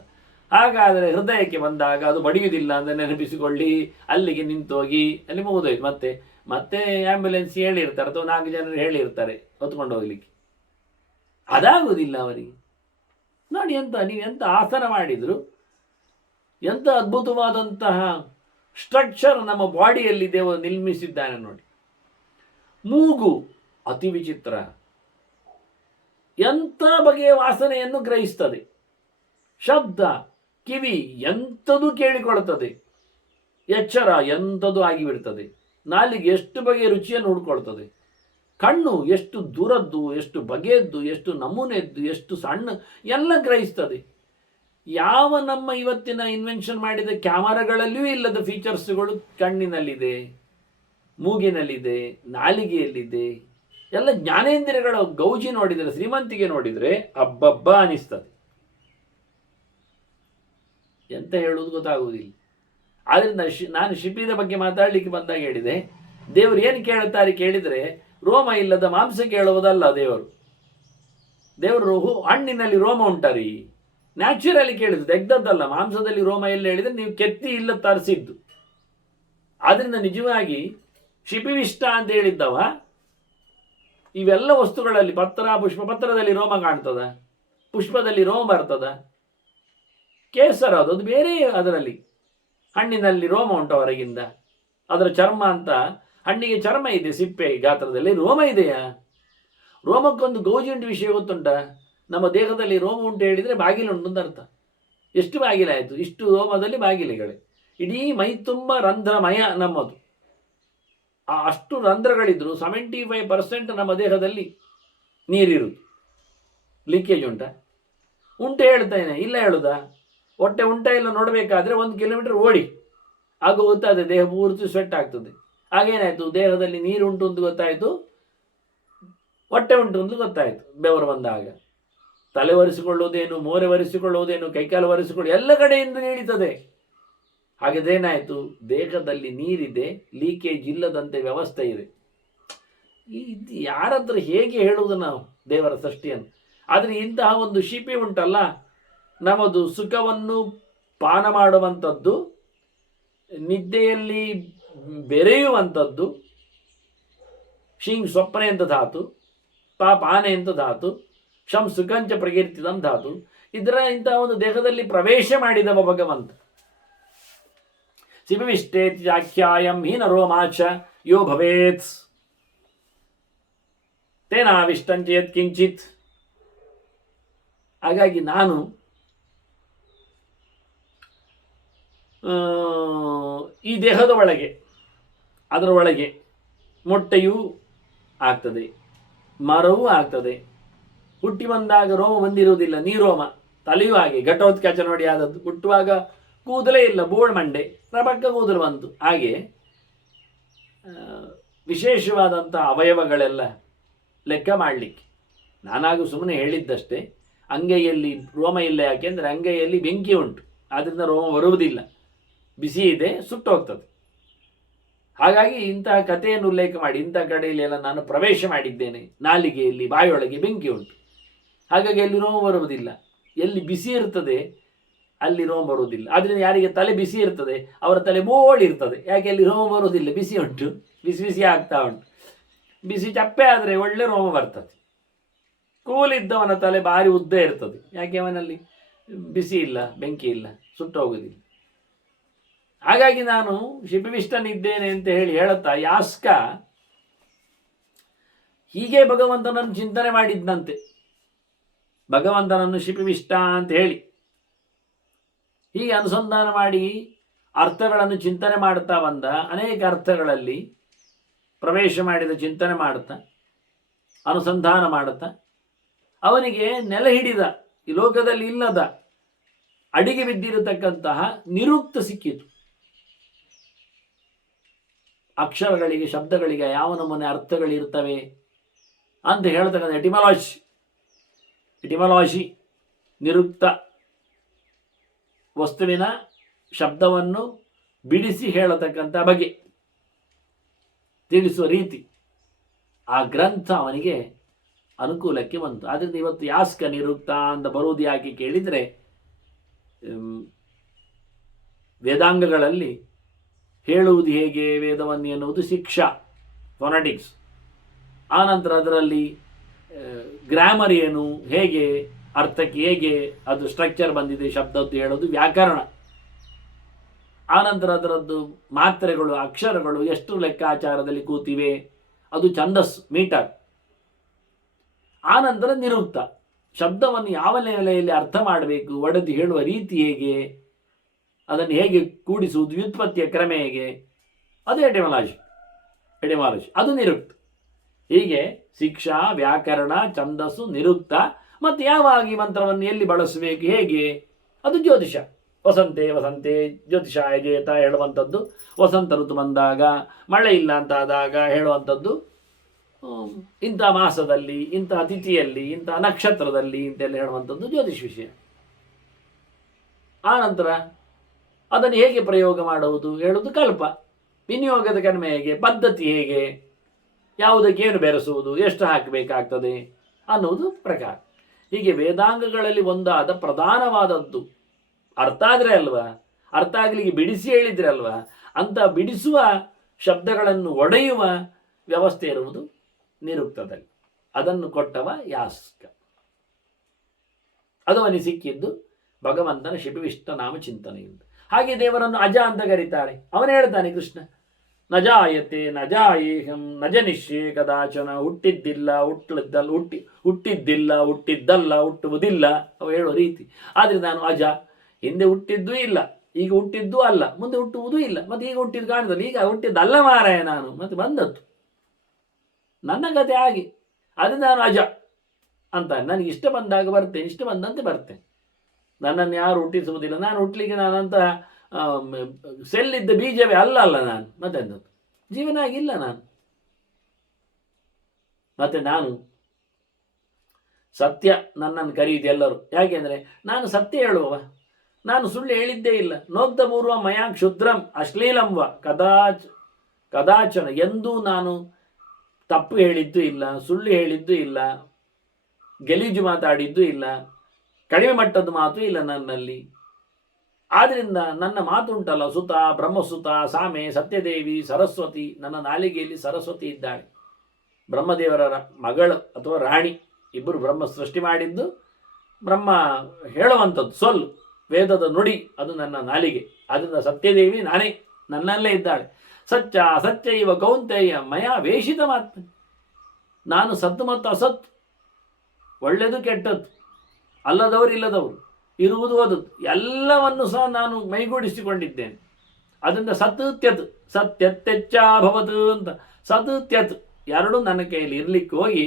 ಹಾಗಾದರೆ ಹೃದಯಕ್ಕೆ ಬಂದಾಗ ಅದು ಬಡಿಯುವುದಿಲ್ಲ ಅಂತ ನೆನಪಿಸಿಕೊಳ್ಳಿ, ಅಲ್ಲಿಗೆ ನಿಂತೋಗಿ, ಅಲ್ಲಿ ಮುಗಿದೋಯ್ತು. ಮತ್ತೆ ಮತ್ತೆ ಆ್ಯಂಬುಲೆನ್ಸ್ ಹೇಳಿರ್ತಾರೆ ಅಥವಾ 4 ಜನರು ಹೇಳಿರ್ತಾರೆ ಹೊತ್ಕೊಂಡು ಹೋಗ್ಲಿಕ್ಕೆ. ಅದಾಗುವುದಿಲ್ಲ ಅವರಿಗೆ. ನೋಡಿ ನೀವು ಎಂಥ ಆಸನ ಮಾಡಿದ್ರು, ಎಂಥ ಅದ್ಭುತವಾದಂತಹ ಸ್ಟ್ರಕ್ಚರ್ ನಮ್ಮ ಬಾಡಿಯಲ್ಲಿ ದೇವರು ನಿರ್ಮಿಸಿದ್ದಾನೆ ನೋಡಿ. ಮೂಗು ಅತಿ ವಿಚಿತ್ರ, ಎಂಥ ಬಗೆಯ ವಾಸನೆಯನ್ನು ಗ್ರಹಿಸ್ತದೆ. ಶಬ್ದ, ಕಿವಿ ಎಂಥದ್ದು ಕೇಳಿಕೊಳ್ಳುತ್ತದೆ. ಎಚ್ಚರ ಎಂಥದ್ದು ಆಗಿಬಿಡ್ತದೆ. ನಾಲಿಗೆ ಎಷ್ಟು ಬಗೆಯ ರುಚಿಯನ್ನು ಹುಡ್ಕೊಳ್ತದೆ. ಕಣ್ಣು ಎಷ್ಟು ದೂರದ್ದು, ಎಷ್ಟು ಬಗೆಯದ್ದು, ಎಷ್ಟು ನಮೂನೆದ್ದು, ಎಷ್ಟು ಸಣ್ಣ ಎಲ್ಲ ಗ್ರಹಿಸ್ತದೆ. ಯಾವ ನಮ್ಮ ಇವತ್ತಿನ ಇನ್ವೆನ್ಷನ್ ಮಾಡಿದ ಕ್ಯಾಮರಾಗಳಲ್ಲಿಯೂ ಇಲ್ಲದ ಫೀಚರ್ಸ್ಗಳು ಕಣ್ಣಿನಲ್ಲಿದೆ, ಮೂಗಿನಲ್ಲಿದೆ, ನಾಲಿಗೆಯಲ್ಲಿದೆ. ಎಲ್ಲ ಜ್ಞಾನೇಂದ್ರಿಯಗಳ ಗೌಜಿ ನೋಡಿದರೆ, ಶ್ರೀಮಂತಿಗೆ ನೋಡಿದರೆ ಅಬ್ಬಬ್ಬ ಅನಿಸ್ತದೆ. ಎಂತ ಹೇಳುವುದು ಗೊತ್ತಾಗುವುದಿಲ್ಲ. ಆದ್ದರಿಂದ ನಾನು ಶಿಪಿದ ಬಗ್ಗೆ ಮಾತಾಡಲಿಕ್ಕೆ ಬಂದಾಗ ಹೇಳಿದೆ, ದೇವರು ಏನು ಕೇಳುತ್ತಾರೆ ಕೇಳಿದರೆ, ರೋಮ ಇಲ್ಲದ ಮಾಂಸ ಕೇಳುವುದಲ್ಲ ದೇವರು. ದೇವರು ಹಣ್ಣಿನಲ್ಲಿ ರೋಮ ಉಂಟರಿ, ನ್ಯಾಚುರಲಿ ಕೇಳಿದ್ದು, ತೆಗ್ದದ್ದಲ್ಲ. ಮಾಂಸದಲ್ಲಿ ರೋಮ ಎಲ್ಲ ಹೇಳಿದರೆ ನೀವು ಕೆತ್ತಿ ಇಲ್ಲ ತರಿಸಿದ್ದು. ಆದ್ರಿಂದ ನಿಜವಾಗಿ ಶಿಪಿವಿಷ್ಟ ಅಂತ ಹೇಳಿದ್ದವ, ಇವೆಲ್ಲ ವಸ್ತುಗಳಲ್ಲಿ ಪತ್ರ, ಪುಷ್ಪ, ಪತ್ರದಲ್ಲಿ ರೋಮ ಕಾಣ್ತದ, ಪುಷ್ಪದಲ್ಲಿ ರೋಮ ಬರ್ತದ, ಕೇಸರ ಅದು ಬೇರೆ. ಅದರಲ್ಲಿ ಹಣ್ಣಿನಲ್ಲಿ ರೋಮ ಉಂಟು ಹೊರಗಿಂದ, ಅದರ ಚರ್ಮ ಅಂತ. ಹಣ್ಣಿಗೆ ಚರ್ಮ ಇದೆ, ಸಿಪ್ಪೆ ಗಾತ್ರದಲ್ಲಿ ರೋಮ ಇದೆಯಾ? ರೋಮಕ್ಕೊಂದು ಗೌಜಿಂಟ್ ವಿಷಯ ಗೊತ್ತುಂಟ? ನಮ್ಮ ದೇಹದಲ್ಲಿ ರೋಮ ಉಂಟು ಹೇಳಿದರೆ ಬಾಗಿಲುಂಟು ಅಂತ ಅರ್ಥ. ಎಷ್ಟು ಬಾಗಿಲಾಯಿತು? ಇಷ್ಟು ರೋಮದಲ್ಲಿ ಬಾಗಿಲುಗಳೇ. ಇಡೀ ಮೈ ತುಂಬ ರಂಧ್ರಮಯ ನಮ್ಮದು. ಅಷ್ಟು ರಂಧ್ರಗಳಿದ್ರು 75% ನಮ್ಮ ದೇಹದಲ್ಲಿ ನೀರಿರುವುದು. ಲೀಕೇಜ್ ಉಂಟ? ಉಂಟು ಹೇಳ್ತೇನೆ, ಇಲ್ಲ ಹೇಳುದಾ? ಹೊಟ್ಟೆ ಉಂಟ ಇಲ್ಲ ನೋಡಬೇಕಾದ್ರೆ 1 ಕಿಲೋಮೀಟರ್ ಓಡಿ, ಆಗ ಗೊತ್ತಾಗ್ತದೆ, ದೇಹ ಪೂರ್ತಿ ಸ್ವೆಟ್ ಆಗ್ತದೆ. ಹಾಗೇನಾಯ್ತು, ದೇಹದಲ್ಲಿ ನೀರು ಉಂಟು ಅಂತ ಗೊತ್ತಾಯಿತು, ಹೊಟ್ಟೆ ಉಂಟು ಅಂತ ಗೊತ್ತಾಯಿತು. ಬೆವರು ಬಂದಾಗ ತಲೆ ಒರೆಸಿಕೊಳ್ಳುವುದೇನು, ಮೋರೆ ಒರೆಸಿಕೊಳ್ಳುವುದೇನು, ಕೈಕಾಲು ಒರೆಸಿಕೊಳ್ಳು, ಎಲ್ಲ ಕಡೆಯಿಂದ ನೀಡಿತದೆ. ಹಾಗಾದೇನಾಯಿತು, ದೇಹದಲ್ಲಿ ನೀರಿದೆ, ಲೀಕೇಜ್ ಇಲ್ಲದಂತೆ ವ್ಯವಸ್ಥೆ ಇದೆ. ಇದು ಯಾರತ್ರ ಹೇಗೆ ಹೇಳುವುದು ನಾವು ದೇವರ ಸೃಷ್ಟಿಯನ್ನು? ಆದರೆ ಇಂತಹ ಒಂದು ಶಿಪಿ ಉಂಟಲ್ಲ, ನಮ್ಮದು ಸುಖವನ್ನು ಪಾನ ಮಾಡುವಂಥದ್ದು, ನಿದ್ದೆಯಲ್ಲಿ ಬೆರೆಯುವಂಥದ್ದು, ಶಿಂಗ್ ಸ್ವಪ್ನೆ ಅಂತ ಧಾತು, ಪಾಪ ಆನೆ ಅಂತ ಧಾತು, ಶಂ ಸುಖಂಚ ಪ್ರಕೀರ್ತಿತಂ ಧಾತು. ಇದರ ಇಂತಹ ಒಂದು ದೇಹದಲ್ಲಿ ಪ್ರವೇಶ ಮಾಡಿದವ ಭಗವಂತ. ಸಿಬಿವಿಷ್ಟೇತಿ ಆಖ್ಯಾಯಂ ಹೀನ ರೋಮಾಚ ಯೋ ಭವೇತ್ ತೇನಾವಿಷ್ಟಂಚೇತ್ ಕಿಂಚಿತ್. ಹಾಗಾಗಿ ನಾನು ಈ ದೇಹದ ಒಳಗೆ, ಅದರ ಒಳಗೆ ಮೊಟ್ಟೆಯೂ ಆಗ್ತದೆ, ಮರವೂ ಆಗ್ತದೆ. ಹುಟ್ಟಿ ಬಂದಾಗ ರೋಮ ಬಂದಿರುವುದಿಲ್ಲ, ನೀರೋಮ. ತಲೆಯೂ ಹಾಗೆ ಘಟೋತ್ಕಚ ನೋಡಿ ಆದದ್ದು. ಹುಟ್ಟುವಾಗ ಕೂದಲೇ ಇಲ್ಲ, ಬೋಳ್ ಮಂಡೆ, ಪ್ರಬಕ್ಕ ಕೂದಲು ಬಂತು. ಹಾಗೆ ವಿಶೇಷವಾದಂಥ ಅವಯವಗಳೆಲ್ಲ ಲೆಕ್ಕ ಮಾಡಲಿಕ್ಕೆ ನಾನಾಗೂ ಸುಮ್ಮನೆ ಹೇಳಿದ್ದಷ್ಟೇ. ಅಂಗೈಯಲ್ಲಿ ರೋಮ ಇಲ್ಲ, ಯಾಕೆಂದರೆ ಅಂಗೈಯಲ್ಲಿ ಬೆಂಕಿ ಉಂಟು, ಆದ್ದರಿಂದ ರೋಮ ಬರುವುದಿಲ್ಲ. ಬಿಸಿ ಇದೆ, ಸುಟ್ಟು ಹೋಗ್ತದೆ. ಹಾಗಾಗಿ ಇಂತಹ ಕಥೆಯನ್ನು ಉಲ್ಲೇಖ ಮಾಡಿ ಇಂಥ ಕಡೆಯಲ್ಲಿ ಎಲ್ಲ ನಾನು ಪ್ರವೇಶ ಮಾಡಿದ್ದೇನೆ. ನಾಲಿಗೆಯಲ್ಲಿ, ಬಾಯೊಳಗೆ ಬೆಂಕಿ ಉಂಟು, ಹಾಗಾಗಿ ಅಲ್ಲಿ ರೋಮ ಬರುವುದಿಲ್ಲ. ಎಲ್ಲಿ ಬಿಸಿ ಇರ್ತದೆ ಅಲ್ಲಿ ರೋಮ ಬರುವುದಿಲ್ಲ. ಆದ್ದರಿಂದ ಯಾರಿಗೆ ತಲೆ ಬಿಸಿ ಇರ್ತದೆ ಅವರ ತಲೆ ಬೋಳಿರ್ತದೆ, ಯಾಕೆ ಅಲ್ಲಿ ರೋಮ ಬರುವುದಿಲ್ಲ, ಬಿಸಿ ಉಂಟು, ಬಿಸಿ ಬಿಸಿ ಆಗ್ತಾ ಉಂಟು. ಬಿಸಿ ಚಪ್ಪೆ ಆದರೆ ಒಳ್ಳೆ ರೋಮ ಬರ್ತದೆ. ಕೂಲಿದ್ದವನ ತಲೆ ಭಾರಿ ಉದ್ದ ಇರ್ತದೆ, ಯಾಕೆ ಅವನಲ್ಲಿ ಬಿಸಿ ಇಲ್ಲ, ಬೆಂಕಿ ಇಲ್ಲ, ಸುಟ್ಟು ಹೋಗುವುದಿಲ್ಲ. ಹಾಗಾಗಿ ನಾನು ಶಿಪಿವಿಷ್ಟನಿದ್ದೇನೆ ಅಂತ ಹೇಳುತ್ತಾ ಯಾಸ್ಕ ಹೀಗೆ ಭಗವಂತನನ್ನು ಚಿಂತನೆ ಮಾಡಿದ್ದಂತೆ. ಭಗವಂತನನ್ನು ಶಿಪಿವಿಷ್ಟ ಅಂತ ಹೇಳಿ ಹೀಗೆ ಅನುಸಂಧಾನ ಮಾಡಿ ಅರ್ಥಗಳನ್ನು ಚಿಂತನೆ ಮಾಡ್ತಾ ಬಂದ. ಅನೇಕ ಅರ್ಥಗಳಲ್ಲಿ ಪ್ರವೇಶ ಮಾಡಿದ ಚಿಂತನೆ ಮಾಡುತ್ತಾ ಅನುಸಂಧಾನ ಮಾಡುತ್ತಾ ಅವನಿಗೆ ನೆಲೆ ಹಿಡಿದ, ಈ ಲೋಕದಲ್ಲಿ ಇಲ್ಲದ ಅಡಿಗೆ ಬಿದ್ದಿರತಕ್ಕಂತಹ ನಿರುಕ್ತ ಸಿಕ್ಕಿತು. ಅಕ್ಷರಗಳಿಗೆ, ಶಬ್ದಗಳಿಗೆ ಯಾವ ನಮೂನೆ ಅರ್ಥಗಳಿರ್ತವೆ ಅಂತ ಹೇಳ್ತಕ್ಕಂಥ ಎಟಿಮಾಲಜಿ ನಿರುಕ್ತ ವಸ್ತುವಿನ ಶಬ್ದವನ್ನು ಬಿಡಿಸಿ ಹೇಳತಕ್ಕಂಥ ಬಗೆ, ತಿಳಿಸುವ ರೀತಿ, ಆ ಗ್ರಂಥ ಅವನಿಗೆ ಅನುಕೂಲಕ್ಕೆ ಬಂತು. ಆದ್ದರಿಂದ ಇವತ್ತು ಯಾಸ್ಕ ನಿರುಕ್ತ ಅಂತ ಬರುವುದು ಯಾಕೆ ಕೇಳಿದರೆ, ವೇದಾಂಗಗಳಲ್ಲಿ ಹೇಳುವುದು ಹೇಗೆ ವೇದವನ್ನು ಎನ್ನುವುದು ಶಿಕ್ಷಾ, ಫೊನೆಟಿಕ್ಸ್. ಆನಂತರ ಅದರಲ್ಲಿ ಗ್ರಾಮರ್ ಏನು, ಹೇಗೆ ಅರ್ಥಕ್ಕೆ ಹೇಗೆ ಅದು ಸ್ಟ್ರಕ್ಚರ್ ಬಂದಿದೆ ಶಬ್ದದ್ದು ಹೇಳೋದು ವ್ಯಾಕರಣ. ಆನಂತರ ಅದರದ್ದು ಮಾತ್ರೆಗಳು, ಅಕ್ಷರಗಳು ಎಷ್ಟು ಲೆಕ್ಕಾಚಾರದಲ್ಲಿ ಕೂತಿವೆ, ಅದು ಛಂದಸ್ಸು, ಮೀಟರ್. ಆನಂತರ ನಿರುಕ್ತ, ಶಬ್ದವನ್ನು ಯಾವ ನೆಲೆಯಲ್ಲಿ ಅರ್ಥ ಮಾಡಬೇಕು, ಒಡೆದು ಹೇಳುವ ರೀತಿ ಹೇಗೆ, ಅದನ್ನು ಹೇಗೆ ಕೂಡಿಸುವುದು, ವ್ಯುತ್ಪತ್ತಿಯ ಕ್ರಮ ಹೇಗೆ, ಅದು ಎಟಿಮಾಲಜಿ, ಅದು ನಿರುಕ್ತ. ಹೀಗೆ ಶಿಕ್ಷಾ, ವ್ಯಾಕರಣ, ಛಂದಸ್ಸು, ನಿರುಕ್ತ, ಮತ್ತು ಯಾವಾಗ ಈ ಮಂತ್ರವನ್ನು ಎಲ್ಲಿ ಬಳಸಬೇಕು, ಹೇಗೆ, ಅದು ಜ್ಯೋತಿಷ. ವಸಂತೆ ವಸಂತೆ ಜ್ಯೋತಿಷಾಯ ಜೇತ ಹೇಳುವಂಥದ್ದು, ವಸಂತ ಋತು ಬಂದಾಗ, ಮಳೆ ಇಲ್ಲ ಅಂತಾದಾಗ ಹೇಳುವಂಥದ್ದು, ಇಂಥ ಮಾಸದಲ್ಲಿ, ಇಂಥ ತಿಥಿಯಲ್ಲಿ, ಇಂಥ ನಕ್ಷತ್ರದಲ್ಲಿ ಇಂತೆಲ್ಲ ಹೇಳುವಂಥದ್ದು ಜ್ಯೋತಿಷ್ ವಿಷಯ. ಆನಂತರ ಅದನ್ನು ಹೇಗೆ ಪ್ರಯೋಗ ಮಾಡುವುದು ಹೇಳುವುದು ಕಲ್ಪ. ವಿನಿಯೋಗದ ಕಡಿಮೆ ಹೇಗೆ, ಪದ್ಧತಿ ಹೇಗೆ, ಯಾವುದಕ್ಕೆ ಏನು ಬೆರೆಸುವುದು, ಎಷ್ಟು ಹಾಕಬೇಕಾಗ್ತದೆ ಅನ್ನುವುದು ಪ್ರಕಾರ. ಹೀಗೆ ವೇದಾಂಗಗಳಲ್ಲಿ ಒಂದಾದ ಪ್ರಧಾನವಾದದ್ದು ಅರ್ಥ ಆದರೆ ಅಲ್ವಾ, ಅರ್ಥ ಆಗಲಿಕ್ಕೆ ಬಿಡಿಸಿ ಹೇಳಿದ್ರೆ ಅಲ್ವಾ, ಅಂತ ಬಿಡಿಸುವ ಶಬ್ದಗಳನ್ನು ಒಡೆಯುವ ವ್ಯವಸ್ಥೆ ಇರುವುದು ನಿರುಕ್ತದಲ್ಲಿ. ಅದನ್ನು ಕೊಟ್ಟವ ಯಾಸ್ಕ. ಅದು ಅವನಿಗೆ ಸಿಕ್ಕಿದ್ದು ಭಗವಂತನ ಶಿಪಿವಿಷ್ಟ ನಾಮ ಚಿಂತನೆಯಿಂದ. ಹಾಗೆ ದೇವರನ್ನು ಅಜ ಅಂತ ಕರೀತಾರೆ. ಅವನು ಹೇಳ್ತಾನೆ ಕೃಷ್ಣ, ನಜಾಯತೆ ನಜಾಯೇಹಂ ನಜನಿಷ್ಯೇ ಕದಾಚನ. ಹುಟ್ಟಿದ್ದಿಲ್ಲ, ಹುಟ್ಟಿದ್ದಲ್ಲ, ಹುಟ್ಟುವುದಿಲ್ಲ ಅವು ಹೇಳುವ ರೀತಿ. ಆದರೆ ನಾನು ಅಜ, ಹಿಂದೆ ಹುಟ್ಟಿದ್ದೂ ಇಲ್ಲ, ಈಗ ಹುಟ್ಟಿದ್ದೂ ಅಲ್ಲ, ಮುಂದೆ ಹುಟ್ಟುವುದೂ ಇಲ್ಲ, ಮತ್ತೆ ಈಗ ಹುಟ್ಟಿದ್ದು ಕಾಣಿದಲ್ಲ, ಈಗ ಹುಟ್ಟಿದ್ದಲ್ಲ ಮಾರಾಯ ನಾನು, ಮತ್ತೆ ಬಂದದ್ದು ನನ್ನ ಕತೆ ಹಾಗೆ. ಅದು ನಾನು ಅಜ ಅಂತ ನನಗೆ ಇಷ್ಟ ಬಂದಾಗ ಬರ್ತೇನೆ, ಇಷ್ಟ ಬಂದಂತೆ ಬರ್ತೇನೆ. ನನ್ನನ್ನು ಯಾರು ಹುಟ್ಟಿಸುವುದಿಲ್ಲ. ನಾನು ಹುಟ್ಟಲಿಕ್ಕೆ ನಾನಂತಹ ಸೆಲ್ಲಿದ್ದ ಬೀಜವೇ ಅಲ್ಲ ನಾನು. ಮತ್ತೆ ಜೀವನ ಆಗಿಲ್ಲ ನಾನು. ಮತ್ತೆ ನಾನು ಸತ್ಯ ನನ್ನನ್ನು ಕರೆಯುವುದು ಎಲ್ಲರೂ. ಯಾಕೆಂದರೆ ನಾನು ಸತ್ಯ ಹೇಳುವವ, ನಾನು ಸುಳ್ಳು ಹೇಳಿದ್ದೇ ಇಲ್ಲ. ನೋಗ್ದ ಪೂರ್ವ ಮಯಾ ಕ್ಷುದ್ರಂ ಅಶ್ಲೀಲಂವ ಕದಾಚನ. ಎಂದೂ ನಾನು ತಪ್ಪು ಹೇಳಿದ್ದು ಇಲ್ಲ, ಸುಳ್ಳು ಹೇಳಿದ್ದು ಇಲ್ಲ, ಗಲೀಜು ಮಾತಾಡಿದ್ದು ಇಲ್ಲ, ಕಡಿಮೆ ಮಟ್ಟದ ಮಾತು ಇಲ್ಲ ನನ್ನಲ್ಲಿ. ಆದ್ದರಿಂದ ನನ್ನ ಮಾತು ಉಂಟಲ್ಲ, ಸುತ, ಬ್ರಹ್ಮಸುತ, ಸಾಮೆ, ಸತ್ಯದೇವಿ, ಸರಸ್ವತಿ. ನನ್ನ ನಾಲಿಗೆಯಲ್ಲಿ ಸರಸ್ವತಿ ಇದ್ದಾಳೆ, ಬ್ರಹ್ಮದೇವರ ಮಗಳು ಅಥವಾ ರಾಣಿ. ಇಬ್ಬರು ಬ್ರಹ್ಮ ಸೃಷ್ಟಿ ಮಾಡಿದ್ದು, ಬ್ರಹ್ಮ ಹೇಳುವಂಥದ್ದು ಸೊಲ್ಲು, ವೇದದ ನುಡಿ, ಅದು ನನ್ನ ನಾಲಿಗೆ. ಅದರಿಂದ ಸತ್ಯದೇವಿ ನಾನೇ, ನನ್ನಲ್ಲೇ ಇದ್ದಾಳೆ. ಸತ್ಯ ಅಸತ್ಯ ಇವ ಕೌಂತೆಯ ಮಯ ವೇಷಿತ ಮಾತ್ಮ. ನಾನು ಸತ್ತು ಮತ್ತು ಅಸತ್, ಒಳ್ಳೆಯದು ಕೆಟ್ಟದ್ದು, ಅಲ್ಲದವರು ಇಲ್ಲದವರು, ಇರುವುದು ಓದುದು ಎಲ್ಲವನ್ನು ಸಹ ನಾನು ಮೈಗೂಡಿಸಿಕೊಂಡಿದ್ದೇನೆ. ಅದರಿಂದ ಸತ್ ತ್ಯತ್, ಸತ್ಯತ್ಯಚ್ಚಾಭವತು ಅಂತ. ಸತ್ ತ್ಯತ್ ಎರಡೂ ನನ್ನ ಕೈಯಲ್ಲಿ ಇರಲಿಕ್ಕೆ ಹೋಗಿ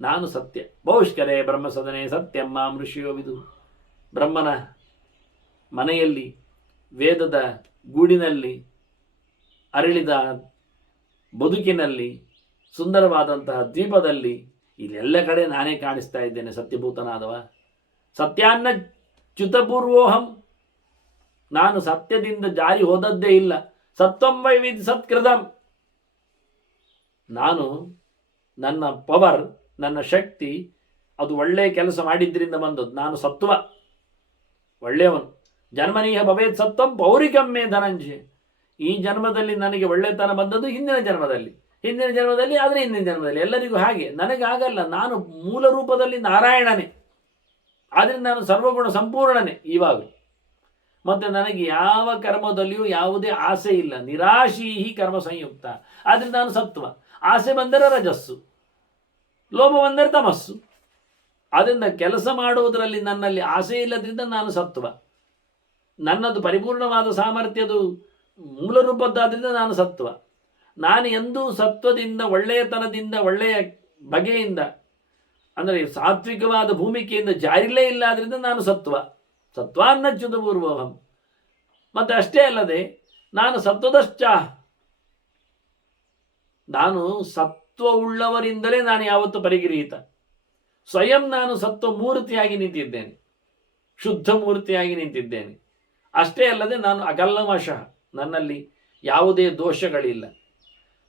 ನಾನು ಸತ್ಯ. ಬಹುಷ್ಕರೇ ಬ್ರಹ್ಮಸದನೆ ಸತ್ಯಮ್ಮ ಋಷಿಯೋವಿದು. ಬ್ರಹ್ಮನ ಮನೆಯಲ್ಲಿ, ವೇದದ ಗೂಡಿನಲ್ಲಿ, ಅರಳಿದ ಬದುಕಿನಲ್ಲಿ, ಸುಂದರವಾದಂತಹ ದ್ವೀಪದಲ್ಲಿ, ಇಲ್ಲೆಲ್ಲ ಕಡೆ ನಾನೇ ಕಾಣಿಸ್ತಾ ಇದ್ದೇನೆ ಸತ್ಯಭೂತನಾದವ. ಸತ್ಯಾನ್ನ ಚ್ಯುತಪೂರ್ವೋಹಂ. ನಾನು ಸತ್ಯದಿಂದ ಜಾರಿ ಹೋದದ್ದೇ ಇಲ್ಲ. ಸತ್ವಂ ವೈವಿದ್ ಸತ್ಕೃತಂ. ನಾನು ನನ್ನ ಪವರ್, ನನ್ನ ಶಕ್ತಿ, ಅದು ಒಳ್ಳೆಯ ಕೆಲಸ ಮಾಡಿದ್ರಿಂದ ಬಂದದ್ದು. ನಾನು ಸತ್ವ, ಒಳ್ಳೆಯವನು. ಜನ್ಮನೀಹ ಭವೇತ್ ಸತ್ವಂ ಪೌರಿಕಮ್ಮೆ ಧನಂಜಯ. ಈ ಜನ್ಮದಲ್ಲಿ ನನಗೆ ಒಳ್ಳೆತನ ಬಂದದ್ದು ಹಿಂದಿನ ಜನ್ಮದಲ್ಲಿ ಆದರೆ ಹಿಂದಿನ ಜನ್ಮದಲ್ಲಿ ಎಲ್ಲರಿಗೂ ಹಾಗೆ. ನನಗಾಗಲ್ಲ. ನಾನು ಮೂಲ ರೂಪದಲ್ಲಿ ನಾರಾಯಣನೇ, ಆದ್ದರಿಂದ ನಾನು ಸರ್ವಗುಣ ಸಂಪೂರ್ಣನೇ ಇವಾಗ. ಮತ್ತು ನನಗೆ ಯಾವ ಕರ್ಮದಲ್ಲಿಯೂ ಯಾವುದೇ ಆಸೆ ಇಲ್ಲ. ನಿರಾಶೀಹಿ ಕರ್ಮ ಸಂಯುಕ್ತ. ಆದ್ದರಿಂದ ನಾನು ಸತ್ವ. ಆಸೆ ಬಂದರೆ ರಜಸ್ಸು, ಲೋಭ ಬಂದರೆ ತಮಸ್ಸು. ಆದ್ದರಿಂದ ಕೆಲಸ ಮಾಡುವುದರಲ್ಲಿ ನನ್ನಲ್ಲಿ ಆಸೆ ಇಲ್ಲದ್ರಿಂದ ನಾನು ಸತ್ವ. ನನ್ನದು ಪರಿಪೂರ್ಣವಾದ ಸಾಮರ್ಥ್ಯದು ಮೂಲ ರೂಪದ್ದಾದ್ರಿಂದ ನಾನು ಸತ್ವ. ನಾನು ಎಂದೂ ಸತ್ವದಿಂದ, ಒಳ್ಳೆಯತನದಿಂದ, ಒಳ್ಳೆಯ ಬಗೆಯಿಂದ, ಅಂದರೆ ಸಾತ್ವಿಕವಾದ ಭೂಮಿಕೆಯಿಂದ ಜಾರಿಲೇ ಇಲ್ಲ. ಆದ್ದರಿಂದ ನಾನು ಸತ್ವ. ಸತ್ವಾನ್ನಚ್ಯುತ ಪೂರ್ವೋಹಂ. ಮತ್ತು ಅಷ್ಟೇ ಅಲ್ಲದೆ ನಾನು ಸತ್ವದಶ್ಚ. ನಾನು ಸತ್ವವುಳ್ಳವರಿಂದಲೇ ನಾನು ಯಾವತ್ತೂ ಪರಿಗೃಹೀತ. ಸ್ವಯಂ ನಾನು ಸತ್ವ ಮೂರ್ತಿಯಾಗಿ ನಿಂತಿದ್ದೇನೆ, ಶುದ್ಧ ಮೂರ್ತಿಯಾಗಿ ನಿಂತಿದ್ದೇನೆ. ಅಷ್ಟೇ ಅಲ್ಲದೆ ನಾನು ಅಕಲ್ಮಷಃ, ನನ್ನಲ್ಲಿ ಯಾವುದೇ ದೋಷಗಳಿಲ್ಲ.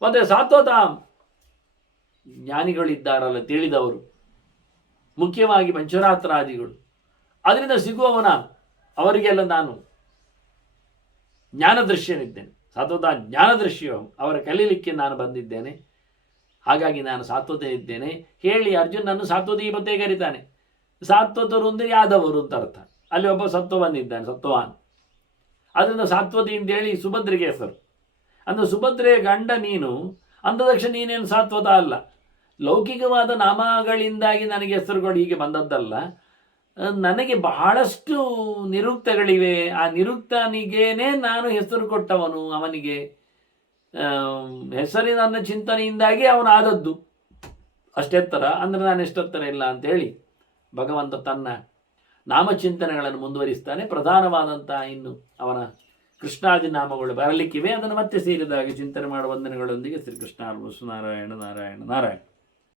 ಮತ್ತು ಸಾತ್ವತಾಂ, ಜ್ಞಾನಿಗಳಿದ್ದಾರಲ್ಲ, ತಿಳಿದವರು, ಮುಖ್ಯವಾಗಿ ಪಂಚರಾತ್ರಾದಿಗಳು, ಅದರಿಂದ ಸಿಗುವವ ನಾನು. ಅವರಿಗೆಲ್ಲ ನಾನು ಜ್ಞಾನದೃಶ್ಯನಿದ್ದೇನೆ. ಸಾತ್ವತ ಜ್ಞಾನದೃಶ್ಯ, ಅವರ ಕಲೀಲಿಕ್ಕೆ ನಾನು ಬಂದಿದ್ದೇನೆ. ಹಾಗಾಗಿ ನಾನು ಸಾತ್ವತೆ ಇದ್ದೇನೆ ಹೇಳಿ ಅರ್ಜುನನ್ನು ಸಾತ್ವದೀಪತೆ ಕರೀತಾನೆ. ಸಾತ್ವತರು ಅಂದರೆ ಯಾದವರು ಅಂತ ಅರ್ಥ. ಅಲ್ಲಿ ಒಬ್ಬ ಸತ್ವವನ್ನಿದ್ದಾನೆ, ಸತ್ವವಾನ್. ಅದರಿಂದ ಸಾತ್ವತಿ ಅಂತೇಳಿ ಸುಭದ್ರೆಗೆ ಹೆಸರು. ಅಂದರೆ ಸುಭದ್ರೆಯ ಗಂಡ ನೀನು ಅಂದ ತಕ್ಷಣ ನೀನೇನು ಸಾತ್ವತ ಅಲ್ಲ. ಲೌಕಿಕವಾದ ನಾಮಗಳಿಂದಾಗಿ ನನಗೆ ಹೆಸರುಗಳು ಹೀಗೆ ಬಂದದ್ದಲ್ಲ. ನನಗೆ ಬಹಳಷ್ಟು ನಿರುಕ್ತಗಳಿವೆ. ಆ ನಿರುಕ್ತನಿಗೇನೆ ನಾನು ಹೆಸರು ಕೊಟ್ಟವನು. ಅವನಿಗೆ ಹೆಸರಿನ ನನ್ನ ಚಿಂತನೆಯಿಂದಾಗಿ ಅವನಾದದ್ದು. ಅಷ್ಟೆತ್ತರ ಅಂದರೆ ನಾನು ಎಷ್ಟೆತ್ತರ ಇಲ್ಲ ಅಂತೇಳಿ ಭಗವಂತ ತನ್ನ ನಾಮಚಿಂತನೆಗಳನ್ನು ಮುಂದುವರಿಸ್ತಾನೆ. ಪ್ರಧಾನವಾದಂಥ ಇನ್ನು ಅವನ ಕೃಷ್ಣಾದಿ ನಾಮಗಳು ಬರಲಿಕ್ಕಿವೆ. ಅದನ್ನು ಮತ್ತೆ ಸೇರಿದಾಗ ಚಿಂತನೆ ಮಾಡುವ ವಂದನೆಗಳೊಂದಿಗೆ ಶ್ರೀಕೃಷ್ಣ ನಾರಾಯಣ ನಾರಾಯಣ ನಾರಾಯಣ.